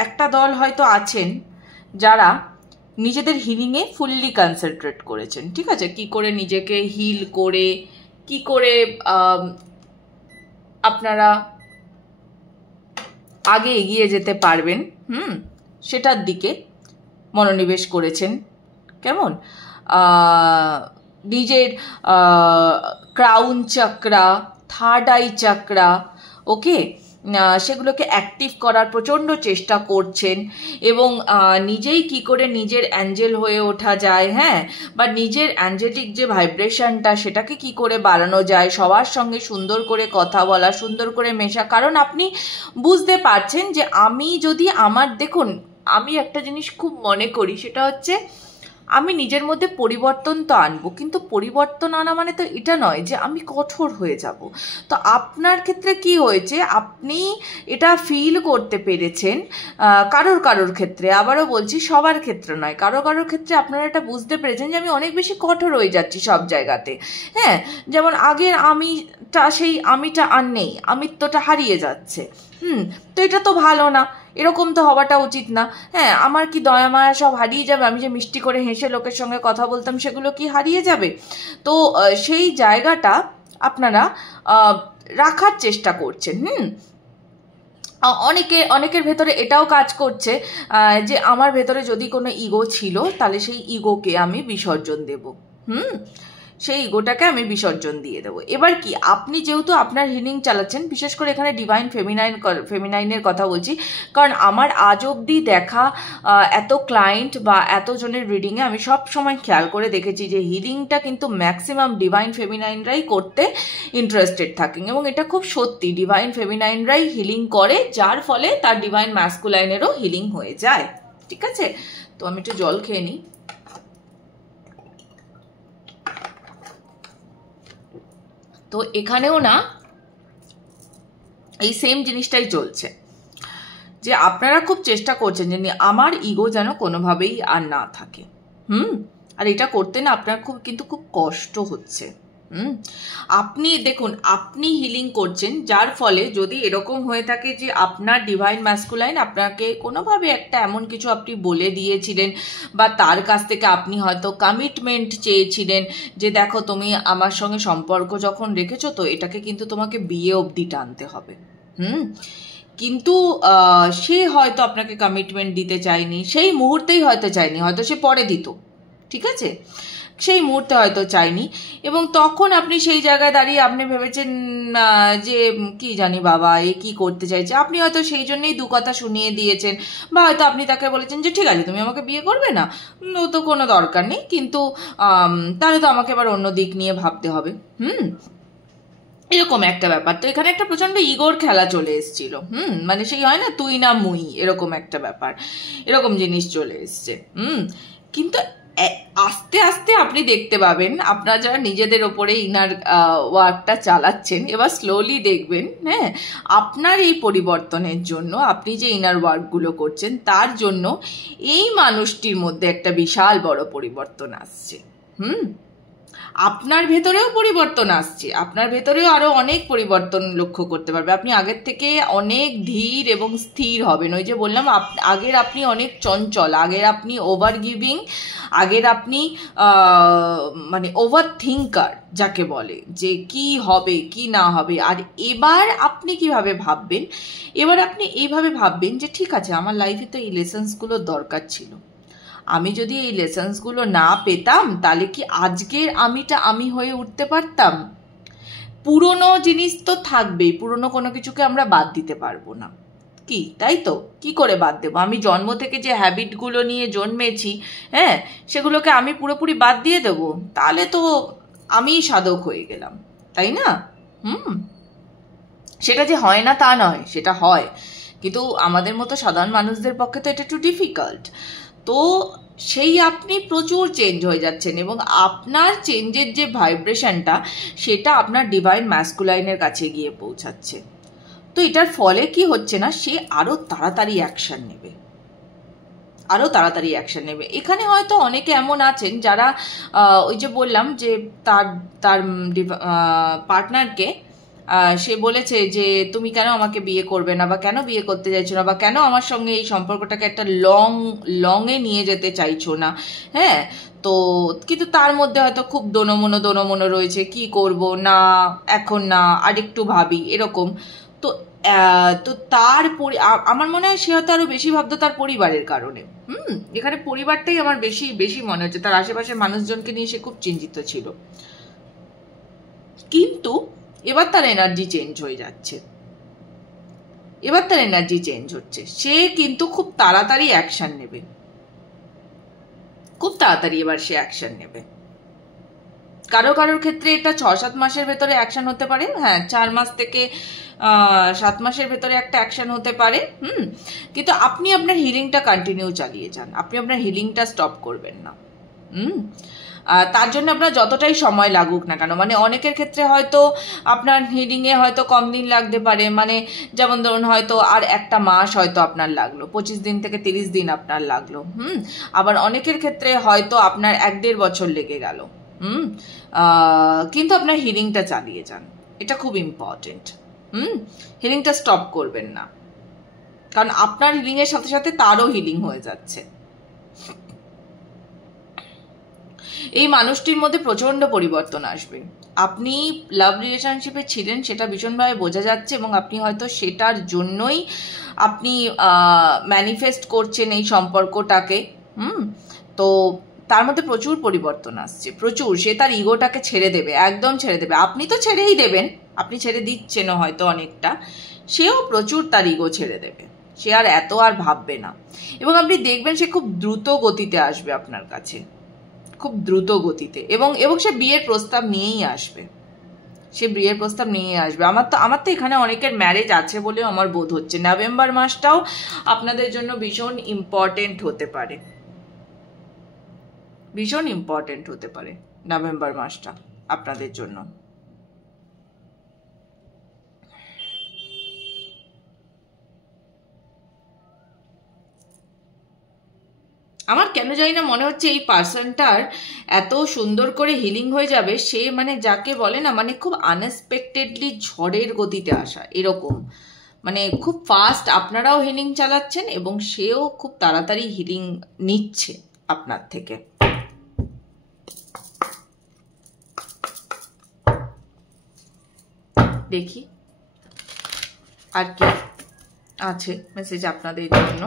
একটা দল হয়তো আছেন যারা নিজেদের হিলিংয়ে ফুললি কনসেন্ট্রেট করেছেন, ঠিক আছে, কি করে নিজেকে হিল করে, কি করে আপনারা আগে এগিয়ে যেতে পারবেন, সেটার দিকে মনোনিবেশ করেছেন। কেমন নিজের crown chakra, third eye chakra, okay, সেগুলোকে অ্যাক্টিভ করার প্রচণ্ড চেষ্টা করছেন, এবং নিজেই কি করে নিজের অ্যাঞ্জেল হয়ে ওঠা যায়, হ্যাঁ, বা নিজের অ্যাঞ্জেলিক যে ভাইব্রেশনটা সেটাকে কি করে বাড়ানো যায়, সবার সঙ্গে সুন্দর করে কথা বলা, সুন্দর করে মেশা, কারণ আপনি বুঝতে পারছেন যে আমি যদি দেখুন, আমি একটা জিনিস খুব মনে করি, সেটা হচ্ছে আমি নিজের মধ্যে পরিবর্তন তো আনবো, কিন্তু পরিবর্তন আনা মানে তো এটা নয় যে আমি কঠোর হয়ে যাব। তো আপনার ক্ষেত্রে কি হয়েছে, আপনি এটা ফিল করতে পেরেছেন, কারোর ক্ষেত্রে, আবারও বলছি সবার ক্ষেত্রে নয়, কারোর ক্ষেত্রে আপনারা এটা বুঝতে পেরেছেন যে আমি অনেক বেশি কঠোর হয়ে যাচ্ছি সব জায়গাতে, হ্যাঁ, যেমন আগের সেই আমিটা আর নেই, আমিত্বটা হারিয়ে যাচ্ছে, তো এটা তো ভালো না, এরকম তো হওয়াটা উচিত না, হ্যাঁ, আমার কি দয়া মায়া সব হারিয়ে যাবে, আমি যে মিষ্টি করে হেসে লোকের সঙ্গে কথা বলতাম সেগুলো কি হারিয়ে যাবে? তো সেই জায়গাটা আপনারা রাখার চেষ্টা করছেন। অনেকের ভেতরে এটাও কাজ করছে যে আমার ভেতরে যদি কোনো ইগো ছিল, তাহলে সেই ইগোকে আমি বিসর্জন দেব, সেই ইগোটাকে আমি বিসর্জন দিয়ে দেবো। এবার কি, আপনি যেহেতু আপনার হিলিং চালাচ্ছেন, বিশেষ করে এখানে ডিভাইন ফেমিনাইনের কথা বলছি, কারণ আমার আজ অবধি দেখা এত ক্লায়েন্ট বা এতজনের রিডিংয়ে আমি সব সময় খেয়াল করে দেখেছি যে হিলিংটা কিন্তু ম্যাক্সিমাম ডিভাইন ফেমিনাইনরাই করতে ইন্টারেস্টেড থাকেন, এবং এটা খুব সত্যি, ডিভাইন ফেমিনাইনরাই হিলিং করে, যার ফলে তার ডিভাইন ম্যাসকুলাইনেরও হিলিং হয়ে যায়, ঠিক আছে। তো আমি একটু জল খেয়ে নিই। তো এখানেও না এই সেম জিনিসটাই চলছে, যে আপনারা খুব চেষ্টা করছেন যে আমার ইগো যেন কোনোভাবেই আর না থাকে, আর এটা করতে না আপনার খুব কষ্ট হচ্ছে। আপনি দেখুন, আপনি হিলিং করছেন, যার ফলে যদি এরকম হয়ে থাকে যে আপনার ডিভাইন ম্যাসকুলাইন আপনাকে কোনোভাবে একটা এমন কিছু আপনি বলে দিয়েছিলেন, বা তার কাছ থেকে আপনি হয়তো কমিটমেন্ট চেয়েছিলেন যে দেখো তুমি আমার সঙ্গে সম্পর্ক যখন রেখেছো তো এটাকে কিন্তু তোমাকে বিয়ে অবধি টানতে হবে। কিন্তু সে হয়তো আপনাকে কমিটমেন্ট দিতে চায়নি, সেই মুহূর্তেই হয়তো চায়নি, হয়তো সে পরে দিত, ঠিক আছে, সেই মুহূর্তে হয়তো চাইনি। এবং তখন আপনি সেই জায়গায় দাঁড়িয়ে আপনি ভেবেছেন যে কি জানি বাবা এ কি করতে চাইছে, আপনি হয়তো সেই জন্যই দু কথা শুনিয়ে দিয়েছেন, বা হয়তো আপনি তাকে বলেছেন যে ঠিক আছে তুমি আমাকে বিয়ে করবে না, ও তো কোনো দরকার নেই, কিন্তু তাহলে তো আমাকে এবার অন্য দিক নিয়ে ভাবতে হবে। এরকম একটা ব্যাপার। তো এখানে একটা প্রচন্ড ইগোর খেলা চলে এসেছিল। মানে সেই হয় না তুই না মুই, এরকম একটা ব্যাপার, এরকম জিনিস চলে এসছে। কিন্তু আস্তে আস্তে আপনি দেখতে পাবেন, আপনারা যারা নিজেদের ওপরে ইনার ওয়ার্কটা চালাচ্ছেন, এবার স্লোলি দেখবেন, হ্যাঁ, আপনার এই পরিবর্তনের জন্য, আপনি যে ইনার ওয়ার্কগুলো করছেন তার জন্য এই মানুষটির মধ্যে একটা বিশাল বড় পরিবর্তন আসছে। আপনার ভেতরেও পরিবর্তন আসছে, আপনার ভেতরেও আরো অনেক পরিবর্তন লক্ষ্য করতে পারবে। আপনি আগের থেকে অনেক ধীর এবং স্থির হবেন। ওই যে বললাম, আগের আপনি অনেক চঞ্চল, আগের আপনি ওভার গিভিং, আগের আপনি মানে ওভার থিঙ্কার যাকে বলে, যে কি হবে কি না হবে। আর এবার আপনি কিভাবে ভাববেন, এবার আপনি এইভাবে ভাববেন যে ঠিক আছে আমার লাইফে তো এই লেসন্সগুলো দরকার ছিল, আমি যদি এই লেসন্সগুলো না পেতাম তাহলে কি আজকের আমিটা আমি হয়ে উঠতে পারতাম? পুরনো জিনিস তো থাকবেই, পুরনো কোনো কিছুকে আমরা বাদ দিতে পারবো না, কি তাই তো? কি করে বাদ দেবো? আমি জন্ম থেকে যে হ্যাবিটগুলো নিয়ে জন্মেছি, হ্যাঁ, সেগুলোকে আমি পুরোপুরি বাদ দিয়ে দেবো? তাহলে তো আমিই সাধক হয়ে গেলাম, তাই না? সেটা যে হয় না তা নয়, সেটা হয়, কিন্তু আমাদের মতো সাধারণ মানুষদের পক্ষে তো এটা একটু ডিফিকাল্ট। তো সেই আপনি প্রচুর চেঞ্জ হয়ে যাচ্ছেন, এবং আপনার চেঞ্জের যে ভাইব্রেশনটা সেটা আপনার ডিভাইন ম্যাসকুলাইনের কাছে গিয়ে পৌঁছাচ্ছে। তো এটার ফলে কি হচ্ছে না, সে আরো তাড়াতাড়ি অ্যাকশন নেবে, আরো তাড়াতাড়ি অ্যাকশন নেবে। এখানে হয়তো অনেকে এমন আছেন যারা ওই যে বললাম যে তার তার পার্টনারকে সে বলেছে যে তুমি কেন আমাকে বিয়ে করবে না, বা কেন বিয়ে করতে চাইছো না, বা কেন আমার সঙ্গে এই সম্পর্কটাকে একটা লংয়ে নিয়ে যেতে চাইছো না, হ্যাঁ। তো কিন্তু তার মধ্যে হয়তো খুব দোনমনো রয়েছে, কি করব না, এখন না, আরেকটু ভাবি, এরকম। তো তো আমার মনে হয় সে হয়তো আরো বেশি ভাবতো তার পরিবারের কারণে। এখানে পরিবারটাই আমার বেশি বেশি মনে হচ্ছে, তার আশেপাশের মানুষজনকে নিয়ে সে খুব চিন্তিত ছিল। কিন্তু এবার তার এনার্জি চেঞ্জ হয়ে যাচ্ছে, এবার তার এনার্জি চেঞ্জ হচ্ছে, সে কিন্তু খুব তাড়াতাড়ি অ্যাকশন নেবে, খুব তাড়াতাড়ি এবার সে অ্যাকশন নেবে। কারোর ক্ষেত্রে এটা 6-7 মাসের ভেতরে অ্যাকশন হতে পারে, হ্যাঁ, 4 মাস থেকে 7 মাসের ভেতরে একটা অ্যাকশন হতে পারে। কিন্তু আপনি আপনার হিলিংটা কন্টিনিউ চালিয়ে যান, আপনি আপনার হিলিংটা স্টপ করবেন না। তার জন্য আপনার যতটাই সময় লাগুক না কেন, মানে অনেকের ক্ষেত্রে হয়তো আপনার হিলিংয়ে হয়তো কম দিন লাগতে পারে, মানে যেমন ধরুন হয়তো আর একটা মাস হয়তো আপনার লাগলো, 25 দিন থেকে 30 দিন আপনার লাগলো। আবার অনেকের ক্ষেত্রে হয়তো আপনার 1-1.5 বছর লেগে গেল। কিন্তু আপনার হিলিংটা চালিয়ে যান, এটা খুব ইম্পর্টেন্ট। হিলিংটা স্টপ করবেন না, কারণ আপনার হিলিং এর সাথে সাথে তারও হিলিং হয়ে যাচ্ছে। এই মানুষটির মধ্যে প্রচন্ড পরিবর্তন আসবে। আপনি লাভ রিলেশনশিপে ছিলেন সেটা ভীষণভাবে বোঝা যাচ্ছে, এবং আপনি হয়তো সেটার জন্যই আপনি ম্যানিফেস্ট করছেন এই সম্পর্কটাকে। তো তার মধ্যে প্রচুর পরিবর্তন আসছে, প্রচুর। সে তার ইগোটাকে ছেড়ে দেবে, একদম ছেড়ে দেবে। আপনি তো ছেড়েই দেবেন, আপনি ছেড়ে দিচ্ছেনও হয়তো অনেকটা, সেও প্রচুর তার ইগো ছেড়ে দেবে, সে আর এত আর ভাববে না। এবং আপনি দেখবেন সে খুব দ্রুত গতিতে আসবে আপনার কাছে, খুব দ্রুত গতিতে, এবং সে বিয়ের প্রস্তাব নিয়েই আসবে, সে বিয়ের প্রস্তাব নিয়ে আসবে। আমার তো এখানে অনেকের ম্যারেজ আছে বলেও আমার বোধ হচ্ছে। নভেম্বর মাসটাও আপনাদের জন্য ভীষণ ইম্পর্টেন্ট হতে পারে, ভীষণ ইম্পর্টেন্ট হতে পারে নভেম্বর মাসটা আপনাদের জন্য। আমার কেন জানি না মনে হচ্ছে এই পার্সনটার এত সুন্দর করে হিলিং হয়ে যাবে, সে মানে যাকে বলে না মানে খুব আনএক্সপেক্টেডলি ঝড়ের গতিতে আসা এরকম, মানে খুব ফাস্ট আপনারাও হিলিং চালাচ্ছেন এবং সেও খুব তাড়াতাড়ি হিলিং নিচ্ছে আপনার থেকে। দেখি আর কি আছে মেসেজ আপনাদের জন্য।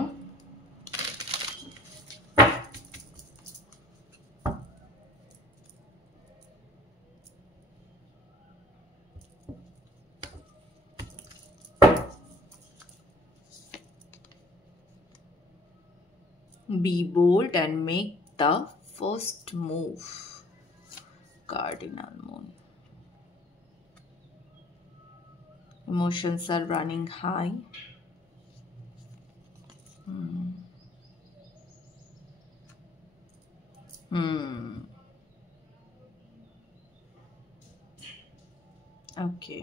Be bold and make the first move. Cardinal Moon. Emotions are running high. Okay.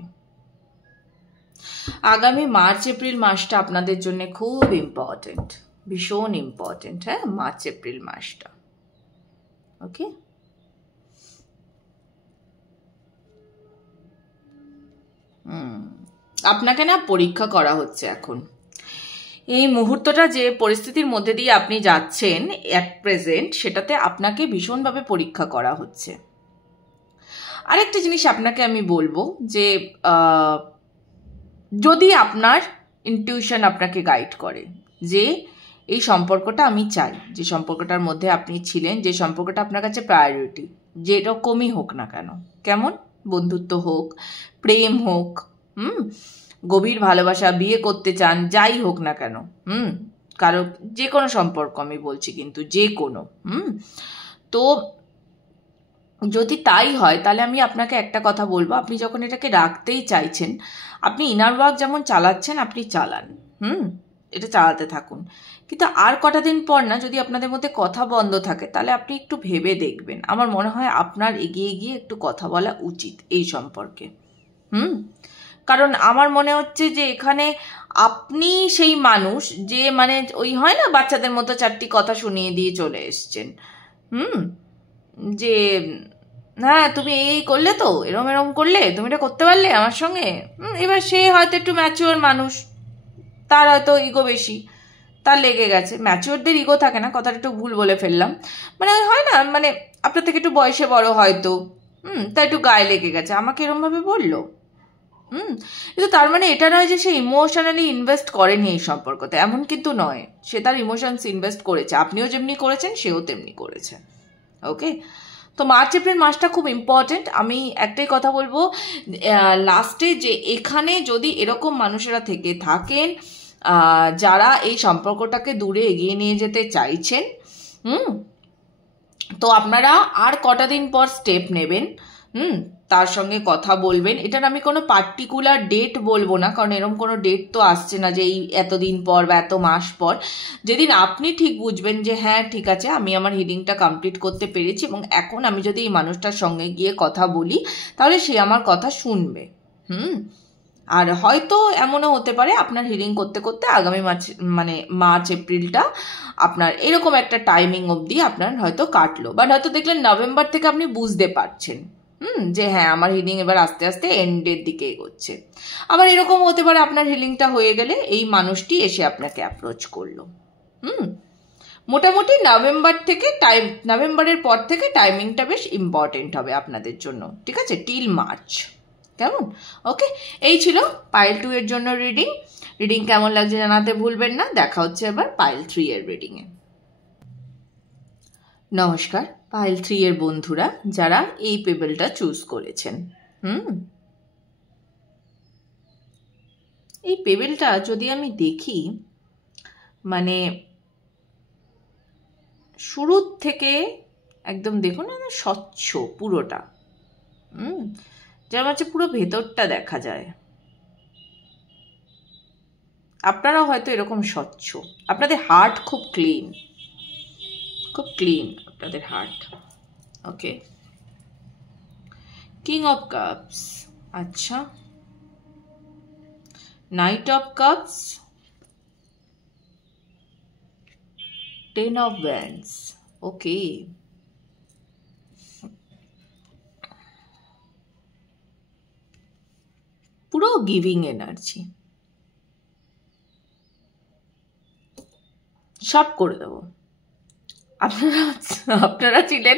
আগামী মার্চ এপ্রিল মাসটা আপনাদের জন্য খুব ইম্পর্টেন্ট, ভীষণ ইম্পর্টেন্ট। হ্যাঁ, মার্চ এপ্রিল মাসটা। ওকে, আপনাকে না পরীক্ষা করা হচ্ছে এখন। এই মুহূর্তটা যে পরিস্থিতির মধ্যে দিয়ে আপনি যাচ্ছেন অ্যাট প্রেজেন্ট, সেটাতে আপনাকে ভীষণভাবে পরীক্ষা করা হচ্ছে। আরেকটা জিনিস আপনাকে আমি বলবো যে যদি আপনার ইনটিউশন আপনাকে গাইড করে যে এই সম্পর্কটা আমি চাই, যে সম্পর্কটার মধ্যে আপনি ছিলেন, যে সম্পর্কটা আপনার কাছে প্রায়োরিটি, যেরকমই হোক না কেন, কেমন বন্ধুত্ব হোক, প্রেম হোক, গভীর ভালোবাসা, বিয়ে করতে চান, যাই হোক না কেন, কারো যে কোনো সম্পর্ক আমি বলছি, কিন্তু যে কোনো তো যদি তাই হয় তাহলে আমি আপনাকে একটা কথা বলবো, আপনি যখন এটাকে রাখতেই চাইছেন, আপনি ইনার ওয়ার্ক যেমন চালাচ্ছেন আপনি চালান, এটা চালাতে থাকুন। কিন্তু আর কটা দিন পর না যদি আপনাদের মধ্যে কথা বন্ধ থাকে তাহলে আপনি একটু ভেবে দেখবেন। আমার মনে হয় আপনার এগিয়ে গিয়ে একটু কথা বলা উচিত এই সম্পর্কে। কারণ আমার মনে হচ্ছে যে এখানে আপনি সেই মানুষ যে মানে ওই হয় না বাচ্চাদের মতো চারটি কথা শুনিয়ে দিয়ে চলে এসছেন, যে হ্যাঁ তুমি এই করলে তো, এরম এরম করলে, তুমি এটা করতে পারলে আমার সঙ্গে। এবার সে হয়তো একটু ম্যাচিওর মানুষ, তার হয়তো ইগো বেশি, তার লেগে গেছে। ম্যাচিওরদের ইগো থাকে না, কথাটা একটু ভুল বলে ফেললাম, মানে হয় না মানে আপনার থেকে একটু বয়সে বড় হয়তো, তাই একটু গায়ে লেগে গেছে, আমাকে এরমভাবে বললো। কিন্তু তার মানে এটা নয় যে সে ইমোশনালি ইনভেস্ট করেনি এই সম্পর্কতে, এমন কিন্তু নয়। সে তার ইমোশনস ইনভেস্ট করেছে, আপনিও যেমনি করেছেন সেও তেমনি করেছে। ওকে, তো মার্চ এপ্রিল মাসটা খুব ইম্পর্টেন্ট। আমি একটাই কথা বলবো লাস্টে, যে এখানে যদি এরকম মানুষেরা থেকে থাকেন যারা এই সম্পর্কটাকে দূরে এগিয়ে নিয়ে যেতে চাইছেন, তো আপনারা আর কটা দিন পর স্টেপ নেবেন, তার সঙ্গে কথা বলবেন। এটার আমি কোনো পার্টিকুলার ডেট বলবো না, কারণ এরকম কোনো ডেট তো আসছে না যে এই এতদিন পর বা এত মাস পর। যেদিন আপনি ঠিক বুঝবেন যে হ্যাঁ ঠিক আছে, আমি আমার হিলিংটা কমপ্লিট করতে পেরেছি এবং এখন আমি যদি এই মানুষটার সঙ্গে গিয়ে কথা বলি তাহলে সে আমার কথা শুনবে। আর হয়তো এমনও হতে পারে আপনার হিলিং করতে করতে আগামী মার্চ এপ্রিলটা আপনার এরকম একটা টাইমিং অবধি আপনার হয়তো কাটলো, বাট হয়তো দেখলেন নভেম্বর থেকে আপনি বুঝতে পারছেন যে হ্যাঁ আমার হিলিং এবার আস্তে আস্তে এন্ডের দিকে এগোচ্ছে। আবার এরকম হতে পারে আপনার হিলিংটা হয়ে গেলে এই মানুষটি এসে আপনাকে অ্যাপ্রোচ করলো। মোটামুটি নভেম্বরের পর থেকে টাইমিংটা বেশ ইম্পর্টেন্ট হবে আপনাদের জন্য, ঠিক আছে, টিল মার্চ। কেমন? ওকে, এই ছিল পাইল 2 এর জন্য রিডিং কেমন লাগছে জানাতে ভুলবেন না। দেখা হচ্ছে এবার পাইল 3 এর রিডিংয়ে। নমস্কার পাইল 3 এর বন্ধুরা যারা এই পেবেলটা চুজ করেছেন। এই পেবেলটা যদি আমি দেখি মানে শুরুর থেকে একদম দেখুন স্বচ্ছ পুরোটা, যেমন হচ্ছে পুরো ভেতরটা দেখা যায়। আপনারাও হয়তো এরকম স্বচ্ছ, আপনাদের হার্ট খুব ক্লিন আপনাদের heart. Okay, king of cups, আচ্ছা, knight of cups, ten of wands, okay. পুরো গিভিং এনার্জি, সব করে দেবো। আপনারা ছিলেন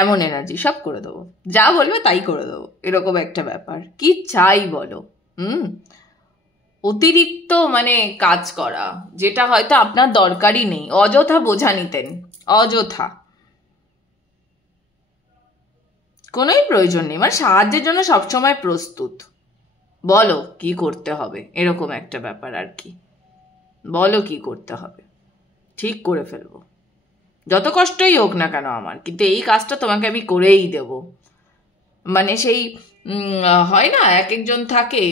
এমন এনার্জি, সব করে দেবো, যা বলবে তাই করে দেবো, এরকম একটা ব্যাপার। কি চাই বলো? অতিরিক্ত মানে কাজ করা, যেটা হয়তো আপনার দরকারই নেই, অযথা বোঝা নিতেন, অযথা, কোনোই প্রয়োজন নেই। মানে সাহায্যের জন্য সবসময় প্রস্তুত, বলো কি করতে হবে, এরকম একটা ব্যাপার আর কি। বলো কি করতে হবে, ঠিক করে ফেলবো, যত কষ্টই হোক না কেন আমার, কিন্তু এই কাজটা তোমাকে আমি করেই দেব। মানে সেই হয় না, এক একজন থাকে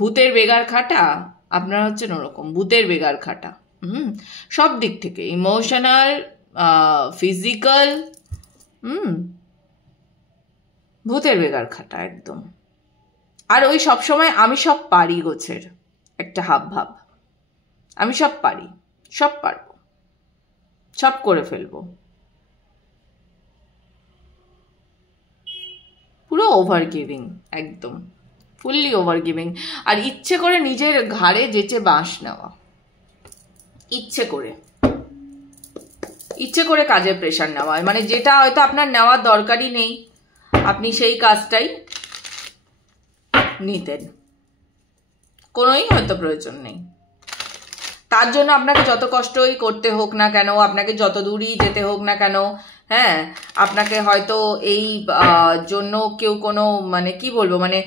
ভূতের বেগার খাটা, আপনারা হচ্ছেন ওরকম ভূতের বেগার খাটা। সব দিক থেকে, ইমোশনাল, ফিজিক্যাল, ভূতের বেগার খাটা একদম। আর ওই সবসময় আমি সব পারি গোছের একটা হাব ভাব, আমি সব পারি, সব পারবো, সব করে ফেলবো, পুরো ওভার গিভিং, একদম ফুললি ওভার গিভিং। আর ইচ্ছে করে নিজের ঘাড়ে যেচে বাঁশ নেওয়া, ইচ্ছে করে কাজের প্রেশার নেওয়া, মানে যেটা হয়তো আপনার নেওয়ার দরকারই নেই, আপনি সেই কাজটাই নিতেন, কোনোই হয়তো প্রয়োজন নেই। তার জন্য আপনাকে যত কষ্টই করতে হোক না কেন, আপনাকে যত দূরই যেতে হোক না কেন, হ্যাঁ, আপনাকে হয়তো এই জন্য কেউ কোনো মানে কি বলবো, মানে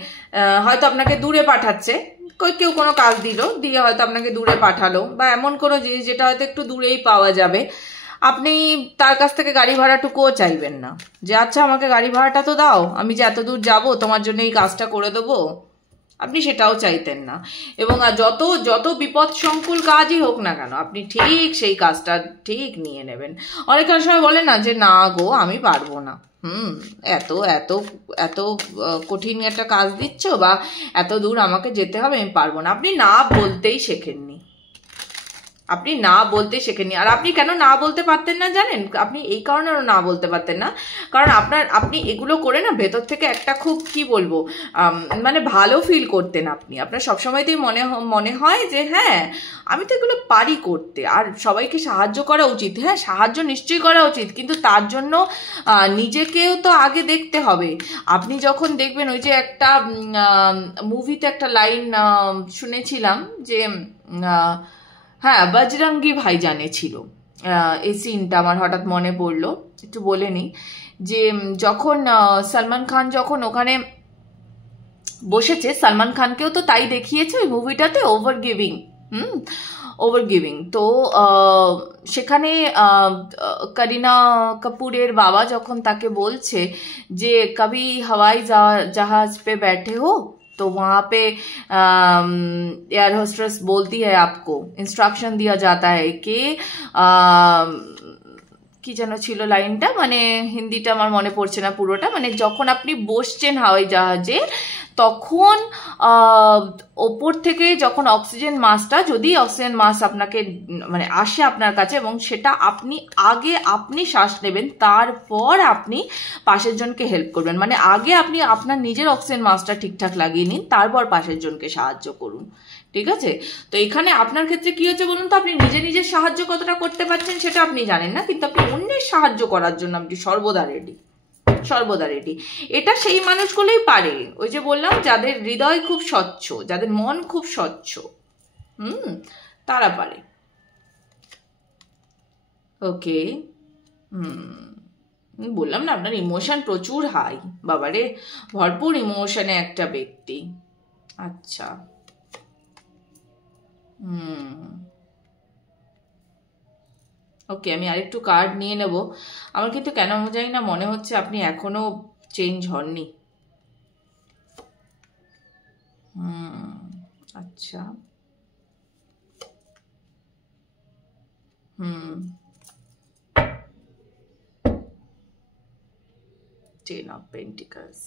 হয়তো আপনাকে দূরে পাঠাচ্ছে, কেউ কোনো কাজ দিয়ে হয়তো আপনাকে দূরে পাঠালো, বা এমন কোনো জিনিস যেটা হয়তো একটু দূরেই পাওয়া যাবে, আপনি তার কাছ থেকে গাড়ি ভাড়াটুকুও চাইবেন না, যে আচ্ছা আমাকে গাড়ি ভাড়াটা তো দাও, আমি যে এত দূর যাবো তোমার জন্য এই কাজটা করে দেবো, আপনি সেটাও চাইতেন না। এবং যত যত বিপদ সংকুল কাজই হোক না কেন, আপনি ঠিক সেই কাজটা ঠিক নিয়ে নেবেন। অনেক সময় বলে না যে না গো আমি পারবো না, এত এত এত কঠিন একটা কাজ দিচ্ছ, বা এত দূর আমাকে যেতে হবে, আমি পারবো না। আপনি না বলতেই শেখেননি, আপনি না বলতে শেখেননি। আর আপনি কেন না বলতে পারতেন না জানেন? আপনি এই কারণে না বলতে পারতেন না, কারণ আপনি এগুলো করে না ভেতর থেকে একটা খুব কি বলবো মানে ভালো ফিল করতেন আপনি। আপনার সবসময়তেই মনে হয় যে হ্যাঁ আমি তো এগুলো পারি করতে, আর সবাইকে সাহায্য করা উচিত, হ্যাঁ সাহায্য নিশ্চয়ই করা উচিত, কিন্তু তার জন্য নিজেকেও তো আগে দেখতে হবে। আপনি যখন দেখবেন, ওই যে একটা মুভিতে একটা লাইন শুনেছিলাম যে হ্যাঁ বজরঙ্গি ভাইজানে ছিল, এই সিনটা আমার হঠাৎ মনে পড়লো, একটু বলে নিই। যে যখন সলমান খান যখন ওখানে বসেছে, সলমান খানকেও তো তাই দেখিয়েছে ওই মুভিটাতে, ওভার গিভিং। তো সেখানে করিনা কাপুরের বাবা যখন তাকে বলছে যে কবি হাওয়াই জাহাজ পে बैठे हो, तो वहाँ पे एयर होस्टेस बोलती है, आपको इंस्ट्रक्शन दिया जाता है कि কি যেন ছিল লাইনটা, মানে হিন্দিটা আমার মনে পড়ছে না পুরোটা, মানে যখন আপনি বসছেন হাওয়াই জাহাজে, তখন ওপর থেকে যখন অক্সিজেন মাস্কটা, যদি অক্সিজেন মাস্ক আপনাকে মানে আসে আপনার কাছে, এবং সেটা আপনি শ্বাস নেবেন, তারপর আপনি পাশের জনকে হেল্প করবেন। মানে আগে আপনি আপনার নিজের অক্সিজেন মাস্কটা ঠিকঠাক লাগিয়ে নিন, তারপর পাশের জনকে সাহায্য করুন, ঠিক আছে? তো এখানে আপনার ক্ষেত্রে কি হচ্ছে বলুন তো, আপনি নিজের সাহায্য কতটা করতে পারছেন সেটা আপনি জানেন না, কিন্তু আপনি অন্যের সাহায্য করার জন্য আপনি সর্বদা রেডি। এটা সেই মানুষগুলোই পারে, ওই যে বললাম যাদের হৃদয় খুব স্বচ্ছ, যাদের মন খুব স্বচ্ছ, তারা পারে। ওকে, বললাম না আপনার ইমোশন প্রচুর হাই, বাবারে ভরপুর ইমোশনে একটা ব্যক্তি। আচ্ছা, ওকে, আমি আরেকটু কার্ড নিয়ে নেব। আমার কিন্তু কেন জানি না মনে হচ্ছে আপনি এখনো চেঞ্জ হননি। আচ্ছা, ten of pentacles,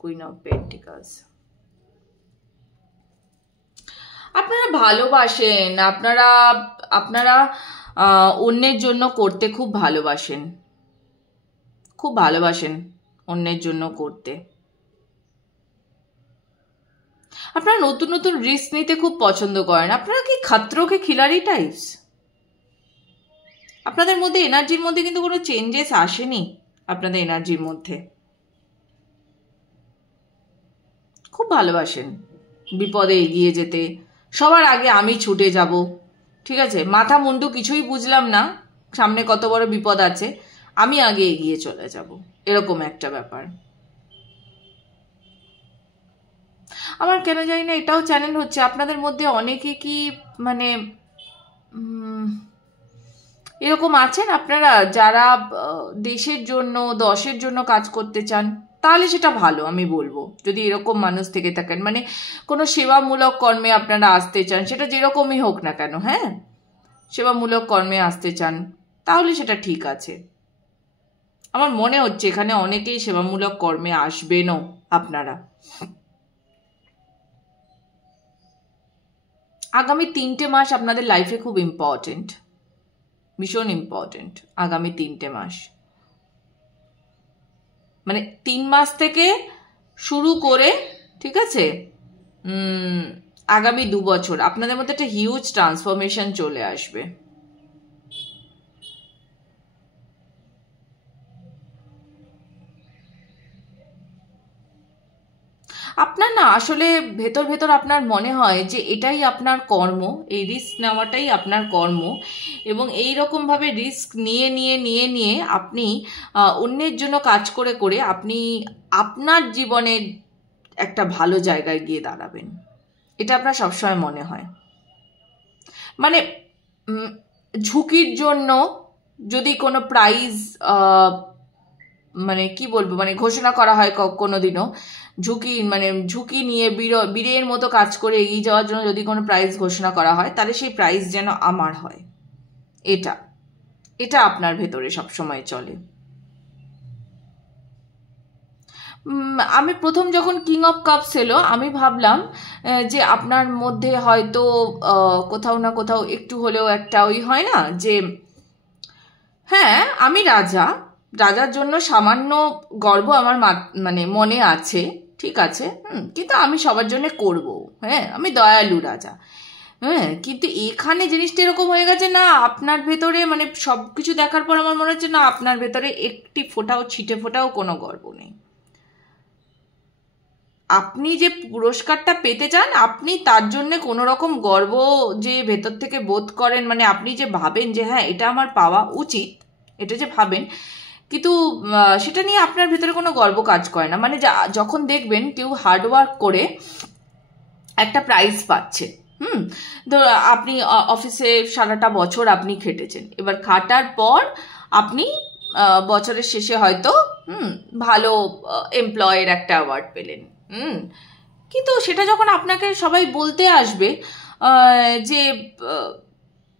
queen of pentacles. আপনারা ভালোবাসেন, আপনারা অন্যের জন্য করতে খুব ভালোবাসেন, খুব ভালোবাসেন অন্যের জন্য করতে। আপনারা নতুন নতুন রিস্ক নিতে খুব পছন্দ করেন। আপনারা কি খাতরোকে খিলাড়ি টাইপস? আপনাদের মধ্যে এনার্জির মধ্যে কিন্তু কোনো চেঞ্জেস আসেনি। আপনাদের এনার্জির মধ্যে খুব ভালোবাসেন বিপদে এগিয়ে যেতে, সবার আগে আমি ছুটে যাব, ঠিক আছে, মাথা মুন্ডু কিছুই বুঝলাম না, সামনে কত বড় বিপদ আছে, আমি আগে এগিয়ে চলে যাব, এরকম একটা ব্যাপার। আমার কেন জানি না এটাও চ্যানেল হচ্ছে আপনাদের মধ্যে অনেকে কি মানে এরকম আছেন আপনারা যারা দেশের জন্য দশের জন্য কাজ করতে চান, তাহলে সেটা ভালো আমি বলবো। যদি এরকম মানুষ থেকে থাকেন, মানে কোনো সেবামূলক কর্মে আপনারা আসতে চান, সেটা যেরকমই হোক না কেন, হ্যাঁ, সেবামূলক কর্মে আসতে চান, তাহলে সেটা ঠিক আছে। আমার মনে হচ্ছে এখানে অনেকেই সেবামূলক কর্মে আসবেনও আপনারা। আগামী 3টে মাস আপনাদের লাইফে খুব ইম্পর্টেন্ট, ভীষণ ইম্পর্টেন্ট আগামী 3টে মাস। মানে 3 মাস থেকে শুরু করে, ঠিক আছে, আগামী 2 বছর আপনাদের মধ্যে একটা হিউজ ট্রান্সফরমেশন চলে আসবে। আপনার না আসলে ভেতর ভেতর আপনার মনে হয় যে এটাই আপনার কর্ম, এই রিস্ক নেওয়াটাই আপনার কর্ম, এবং এই রকমভাবে রিস্ক নিয়ে নিয়ে নিয়ে নিয়ে আপনি অন্যের জন্য কাজ করে করে আপনি আপনার জীবনের একটা ভালো জায়গায় গিয়ে দাঁড়াবেন, এটা আপনার সবসময় মনে হয়। মানে ঝুঁকির জন্য যদি কোনো প্রাইজ মানে কি বলবো, মানে ঘোষণা করা হয় কোনোদিনও, ঝুঁকি নিয়ে বীরের মতো কাজ করে এগিয়ে যাওয়ার জন্য যদি কোনো প্রাইজ ঘোষণা করা হয়, তাহলে সেই প্রাইজ যেন আমার হয়, এটা এটা আপনার ভেতরে সবসময় চলে। আমি প্রথম যখন কিং অফ কাপস এলো, আমি ভাবলাম যে আপনার মধ্যে হয়তো কোথাও না কোথাও একটু হলেও একটা ওই হয় না যে হ্যাঁ আমি রাজার জন্য সামান্য গর্ব আমার মানে মনে আছে, ঠিক আছে, কিন্তু আমি সবার জন্য করব, হ্যাঁ আমি দয়ালু রাজা, হ্যাঁ, কিন্তু এখানে জিনিসটা এরকম হয়ে গেছে না, আপনার ভেতরে মানে সব কিছু দেখার পর আমার মনে হচ্ছে না আপনার ভেতরে একটি ছিটে ফোটাও কোনো গর্ব নেই। আপনি যে পুরস্কারটা পেতে চান, আপনি তার জন্য কোনো রকম গর্ব যে ভেতর থেকে বোধ করেন, মানে আপনি যে ভাবেন যে হ্যাঁ এটা আমার পাওয়া উচিত, এটা যে ভাবেন, কিন্তু সেটা নিয়ে আপনার ভেতরে কোনো গর্ব কাজ করে না। মানে যখন দেখবেন কেউ হার্ডওয়ার্ক করে একটা প্রাইজ পাচ্ছে, ধর আপনি অফিসে সারাটা বছর আপনি খেটেছেন, এবার খাটার পর আপনি বছরের শেষে হয়তো ভালো এমপ্লয়ের একটা অ্যাওয়ার্ড পেলেন, কিন্তু সেটা যখন আপনাকে সবাই বলতে আসবে যে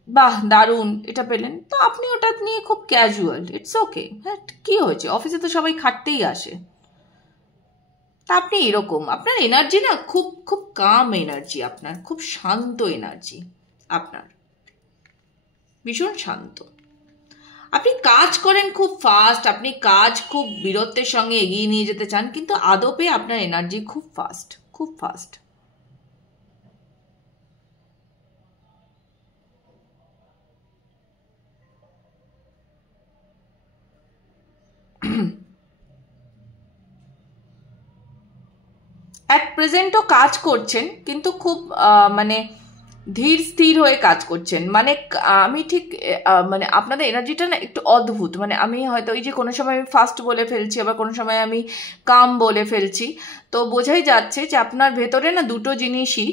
বাহ দারুণ এটা পেলেন, তো আপনি ওটা নিয়ে খুব ক্যাজুয়াল, ইটস ওকে, হ্যাঁ কি হয়েছে, অফিসে তো সবাই খাটতেই আসে। তা আপনি এরকম, আপনার এনার্জি না খুব খুব কাম এনার্জি, আপনার খুব শান্ত এনার্জি, আপনার ভীষণ শান্ত। আপনি কাজ করেন খুব ফাস্ট, আপনি কাজ খুব বীরত্বের সঙ্গে এগিয়ে নিয়ে যেতে চান, কিন্তু আদপে আপনার এনার্জি খুব ফাস্ট, খুব ফাস্ট। অ্যাট প্রেজেন্টও কাজ করছেন, কিন্তু খুব মানে ধীর স্থির হয়ে কাজ করছেন। মানে আমি ঠিক মানে আপনাদের এনার্জিটা না একটু অদ্ভুত, মানে আমি হয়তো ওই যে কোনো সময় আমি ফাস্ট বলে ফেলছি, আবার কোনো সময় আমি কাম বলে ফেলছি, তো বোঝাই যাচ্ছে যে আপনার ভেতরে না দুটো জিনিসই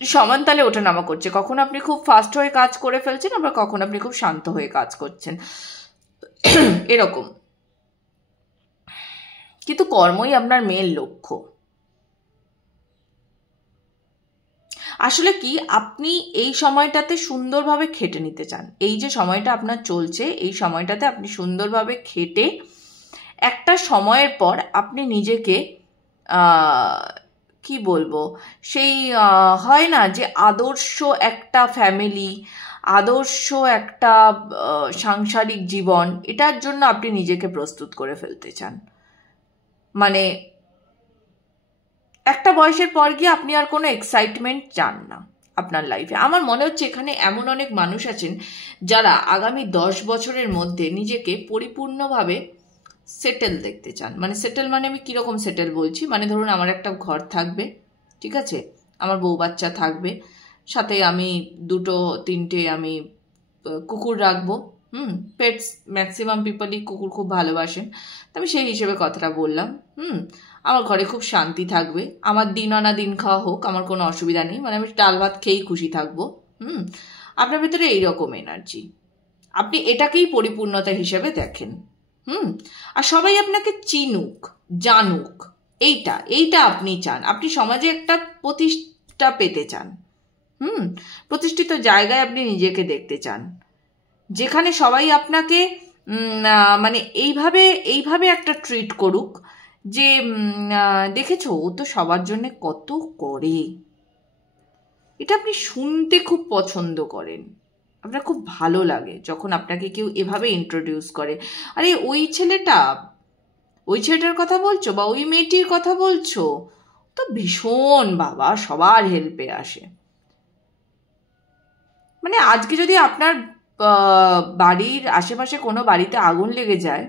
সমান তালে ওঠানামা করছে, কখন আপনি খুব ফাস্ট হয়ে কাজ করে ফেলছেন, আবার কখন আপনি খুব শান্ত হয়ে কাজ করছেন, এরকম। কিন্তু কর্মই আপনার মেন লক্ষ্য। আসলে কি আপনি এই সময়টাতে সুন্দরভাবে খেটে নিতে চান, এই যে সময়টা আপনার চলছে এই সময়টাতে আপনি সুন্দরভাবে খেটে একটা সময়ের পর আপনি নিজেকে কি বলবো, সেই হয় না যে আদর্শ একটা ফ্যামিলি, আদর্শ একটা সাংসারিক জীবন, এটার জন্য আপনি নিজেকে প্রস্তুত করে ফেলতে চান। মানে একটা বয়সের পর গিয়ে আপনি আর কোনো এক্সাইটমেন্ট চান না আপনার লাইফে। আমার মনে হচ্ছে এখানে এমন অনেক মানুষ আছেন যারা আগামী 10 বছরের মধ্যে নিজেকে পরিপূর্ণভাবে সেটেল দেখতে চান। মানে সেটেল মানে আমি কীরকম সেটেল বলছি, মানে ধরুন আমার একটা ঘর থাকবে, ঠিক আছে, আমার বউ বাচ্চা থাকবে, সাথে আমি 2-3টে আমি কুকুর রাখবো। পেটস, ম্যাক্সিমাম পিপলই কুকুর খুব ভালোবাসেন, আমি সেই হিসেবে কথাটা বললাম। আমার ঘরে খুব শান্তি থাকবে, আমার দিন আনা দিন খাওয়া হোক, আমার কোনো অসুবিধা নেই, মানে আমি ডাল ভাত খেয়েই খুশি থাকবো। আপনার ভিতরে এইরকম এনার্জি, আপনি এটাকেই পরিপূর্ণতা হিসেবে দেখেন। আর সবাই আপনাকে চিনুক, জানুক, এইটা আপনি চান। আপনি সমাজে একটা প্রতিষ্ঠা পেতে চান, প্রতিষ্ঠিত জায়গায় আপনি নিজেকে দেখতে চান, যেখানে সবাই আপনাকে মানে এইভাবে একটা ট্রিট করুক যে দেখেছো ও তো সবার জন্য কত করে। এটা আপনি শুনতে খুব পছন্দ করেন, আপনার খুব ভালো লাগে যখন আপনাকে কেউ এভাবে ইন্ট্রোডিউস করে। আরে ওই ছেলেটার কথা বলছো বা ওই মেয়েটির কথা বলছো, তো ভীষণ বাবা সবার হেল্পে আসে। মানে আজকে যদি আপনার বাড়ির আশেপাশে কোনো বাড়িতে আগুন লেগে যায়,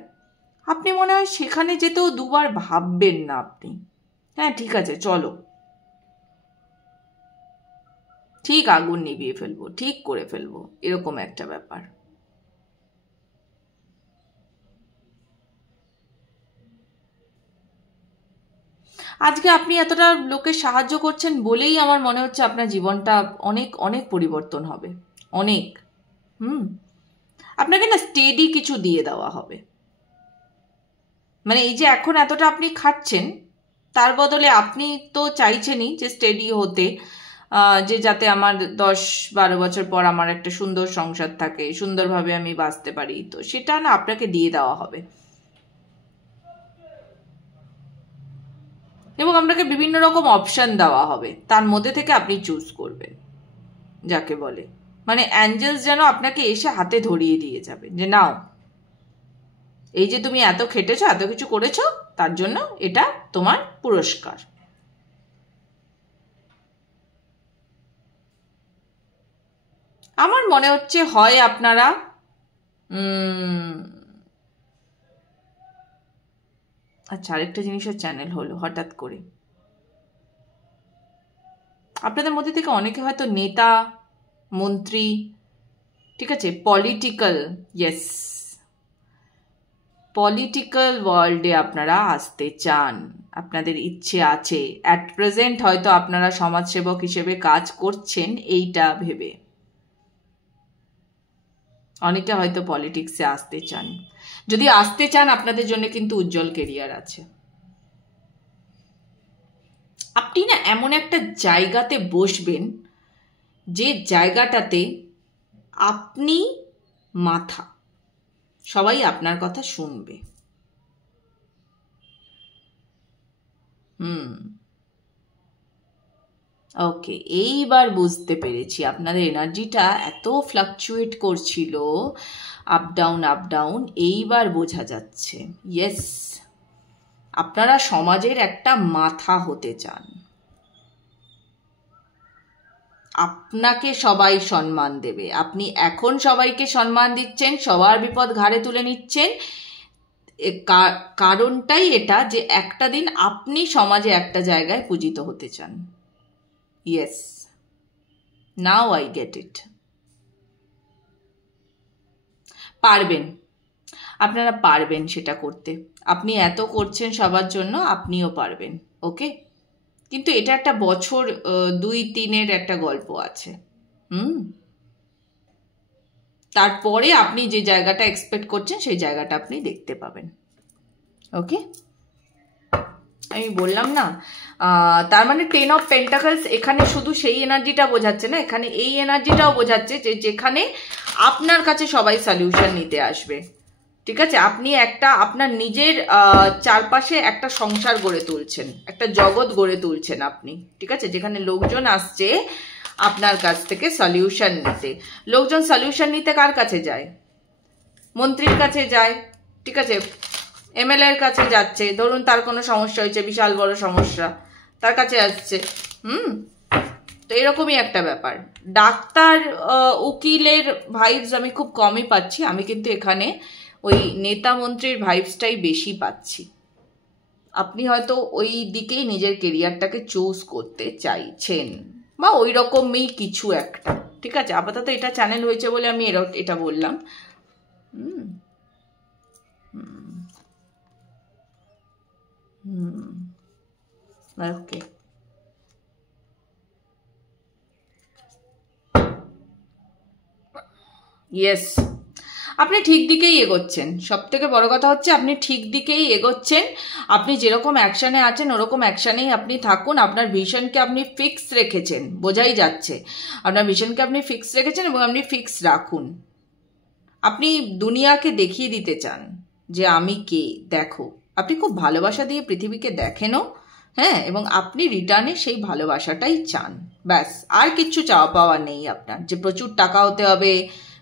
আপনি মনে হয় সেখানে যেতেও দুবার ভাববেন না আপনি, হ্যাঁ ঠিক আছে চলো, ঠিক আগুন নিভিয়ে ফেলবো, ঠিক করে ফেলবো, এরকম একটা ব্যাপার। আজকে আপনি এতটা লোকের সাহায্য করছেন বলেই আমার মনে হচ্ছে আপনার জীবনটা অনেক অনেক পরিবর্তন হবে, অনেক। আপনাকে না স্টেডি কিছু দিয়ে দেওয়া হবে। মানে এই যে এখন এতটা আপনি খাচ্ছেন, তার বদলে আপনি তো চাইছেনই যে স্টেডি হতে, যে যাতে আমার 10-12 বছর পর আমার একটা সুন্দর সংসার থাকে, সুন্দরভাবে আমি বাঁচতে পারি, তো সেটা না আপনাকে দিয়ে দেওয়া হবে। এবং আপনাকে বিভিন্ন রকম অপশন দেওয়া হবে, তার মধ্যে থেকে আপনি চুজ করবেন, যাকে বলে মানে অ্যাঞ্জেলস যেন আপনাকে এসে হাতে ধরিয়ে দিয়ে যাবে যে নাও, এই যে তুমি এত খেটেছো, এত কিছু করেছো, তার জন্য এটা তোমার পুরস্কার। আমার মনে হচ্ছে হয় আপনারা আচ্ছা আরেকটা জিনিসের চ্যানেল হলো হঠাৎ করে, আপনাদের মধ্যে থেকে অনেকে হয়তো নেতা মন্ত্রী, ঠিক আছে, পলিটিক্যাল ওয়ার্ল্ডে আপনারা আসতে চান, আপনাদের ইচ্ছে আছে। অ্যাট প্রেজেন্ট হয়তো আপনারা সমাজসেবক হিসেবে কাজ করছেন এইটা ভেবে, অনেকে হয়তো পলিটিক্সে আসতে চান। যদি আসতে চান আপনাদের জন্য কিন্তু উজ্জ্বল কেরিয়ার আছে। আপনি না এমন একটা জায়গাতে বসবেন যে জায়গাটাতে আপনি মাথা, সবাই আপনার কথা শুনবে। ওকে, এইবার বুঝতে পেরেছি আপনাদের এনার্জিটা এত ফ্লাকচুয়েট করছিল, আপ ডাউন, এইবার বোঝা যাচ্ছে। ইয়েস, আপনারা সমাজের একটা মাথা হতে চান, আপনাকে সবাই সম্মান দেবে। আপনি এখন সবাইকে সম্মান দিচ্ছেন, সবার বিপদ ঘাড়ে তুলে নিচ্ছেন, কারণটাই এটা যে একটা দিন আপনি সমাজে একটা জায়গায় পূজিত হতে চান। Yes, now I get it. পারবেন, আপনারা পারবেন সেটা করতে। আপনি এত করছেন সবার জন্য, আপনিও পারবেন। ওকে, কিন্তু এটা একটা বছর 2-3-এর একটা গল্প আছে। তারপরে আপনি যে জায়গাটা এক্সপেক্ট করছেন সেই জায়গাটা আপনি দেখতে পাবেন। ওকে, আমি বললাম না, তার মানে 10 অফ পেন্টাকলস এখানে শুধু সেই এনার্জিটা বোঝাচ্ছে না, এখানে এই এনার্জিটাও বোঝাচ্ছে যে যেখানে আপনার কাছে সবাই সলিউশন নিতে আসবে। ঠিক আছে, আপনি একটা আপনার নিজের চারপাশে একটা সংসার গড়ে তুলছেন, একটা জগৎ গড়ে তুলছেন আপনি। ঠিক আছে, যেখানে লোকজন আসছে আপনার কাছ থেকে সলিউশন নিতে। লোকজন সলিউশন নিতে কার কাছে যায়? মন্ত্রীর কাছে যায়, ঠিক আছে, এমএলএ এর কাছে যাচ্ছে, ধরুন তার কোনো সমস্যা হয়েছে, বিশাল বড় সমস্যা, তার কাছে আসছে। তো এরকমই একটা ব্যাপার। ডাক্তার উকিলের ভাইবস আমি খুব কমই পাচ্ছি। আমি কিন্তু এখানে ওই নেতা মন্ত্রীর ভাইবসটাই বেশি পাচ্ছি। আপনি হয়তো ওই দিকেই নিজের কেরিয়ারটাকে চুজ করতে চাইছেন, বা ওই রকমই কিছু একটা, ঠিক আছে। আপাতত এটা চ্যানেল হয়েছে বলে আমি এটা বললাম। ওকে, ইয়েস, আপনি ঠিক দিকেই এগোচ্ছেন। সব থেকে বড় কথা হচ্ছে আপনি ঠিক দিকেই এগোচ্ছেন। আপনি যেরকম অ্যাকশানে আছেন ওরকম অ্যাকশানেই আপনি থাকুন। আপনার ভিশনকে আপনি ফিক্স রেখেছেন, বোঝাই যাচ্ছে। আপনার ভিশনকে আপনি ফিক্স রেখেছেন এবং আপনি ফিক্স রাখুন। আপনি দুনিয়াকে দেখিয়ে দিতে চান যে আমি কে, দেখো। আপনি খুব ভালোবাসা দিয়ে পৃথিবীকে দেখেনও, হ্যাঁ, এবং আপনি রিটার্নে সেই ভালোবাসাটাই চান। ব্যাস, আর কিচ্ছু চাওয়া পাওয়া নেই আপনার, যে প্রচুর টাকা হতে হবে,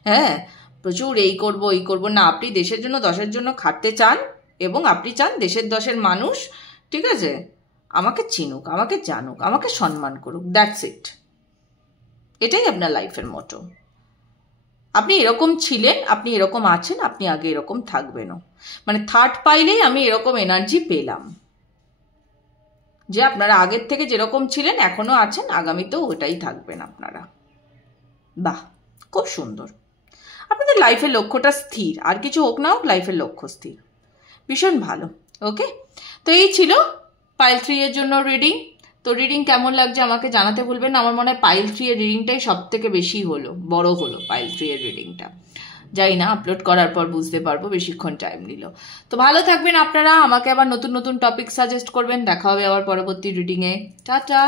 হ্যাঁ, প্রচুর এই করব না। আপনি দেশের জন্য, দশের জন্য খাটতে চান, এবং আপনি চান দেশের দশের মানুষ, ঠিক আছে, আমাকে চিনুক, আমাকে জানুক, আমাকে সম্মান করুক। That's it. এটাই আপনার লাইফের মোটো। আপনি এরকম ছিলেন, আপনি এরকম আছেন, আপনি আগে এরকম থাকবেনও। মানে থার্ড পাইলেই আমি এরকম এনার্জি পেলাম যে আপনারা আগের থেকে যেরকম ছিলেন এখনো আছেন, আগামীতেও ওটাই থাকবেন আপনারা। বাহ, খুব সুন্দর। আপনাদের লাইফের লক্ষ্যটা স্থির, আর কিছু হোক না হোক লাইফের লক্ষ্য স্থির, ভীষণ ভালো। ওকে, তো এই ছিল পাইল 3 এর জন্য রিডিং। তো রিডিং কেমন লাগছে আমাকে জানাতে ভুলবেন না। আমার মনে হয় পাইল 3 এর রিডিংটাই সব থেকে বেশি বড় হলো পাইল 3 এর রিডিংটা। যাই না, আপলোড করার পর বুঝতে পারবো, বেশিক্ষণ টাইম নিল। তো ভালো থাকবেন আপনারা, আমাকে আবার নতুন নতুন টপিক সাজেস্ট করবেন। দেখা হবে আবার পরবর্তী রিডিংয়ে। টাটা।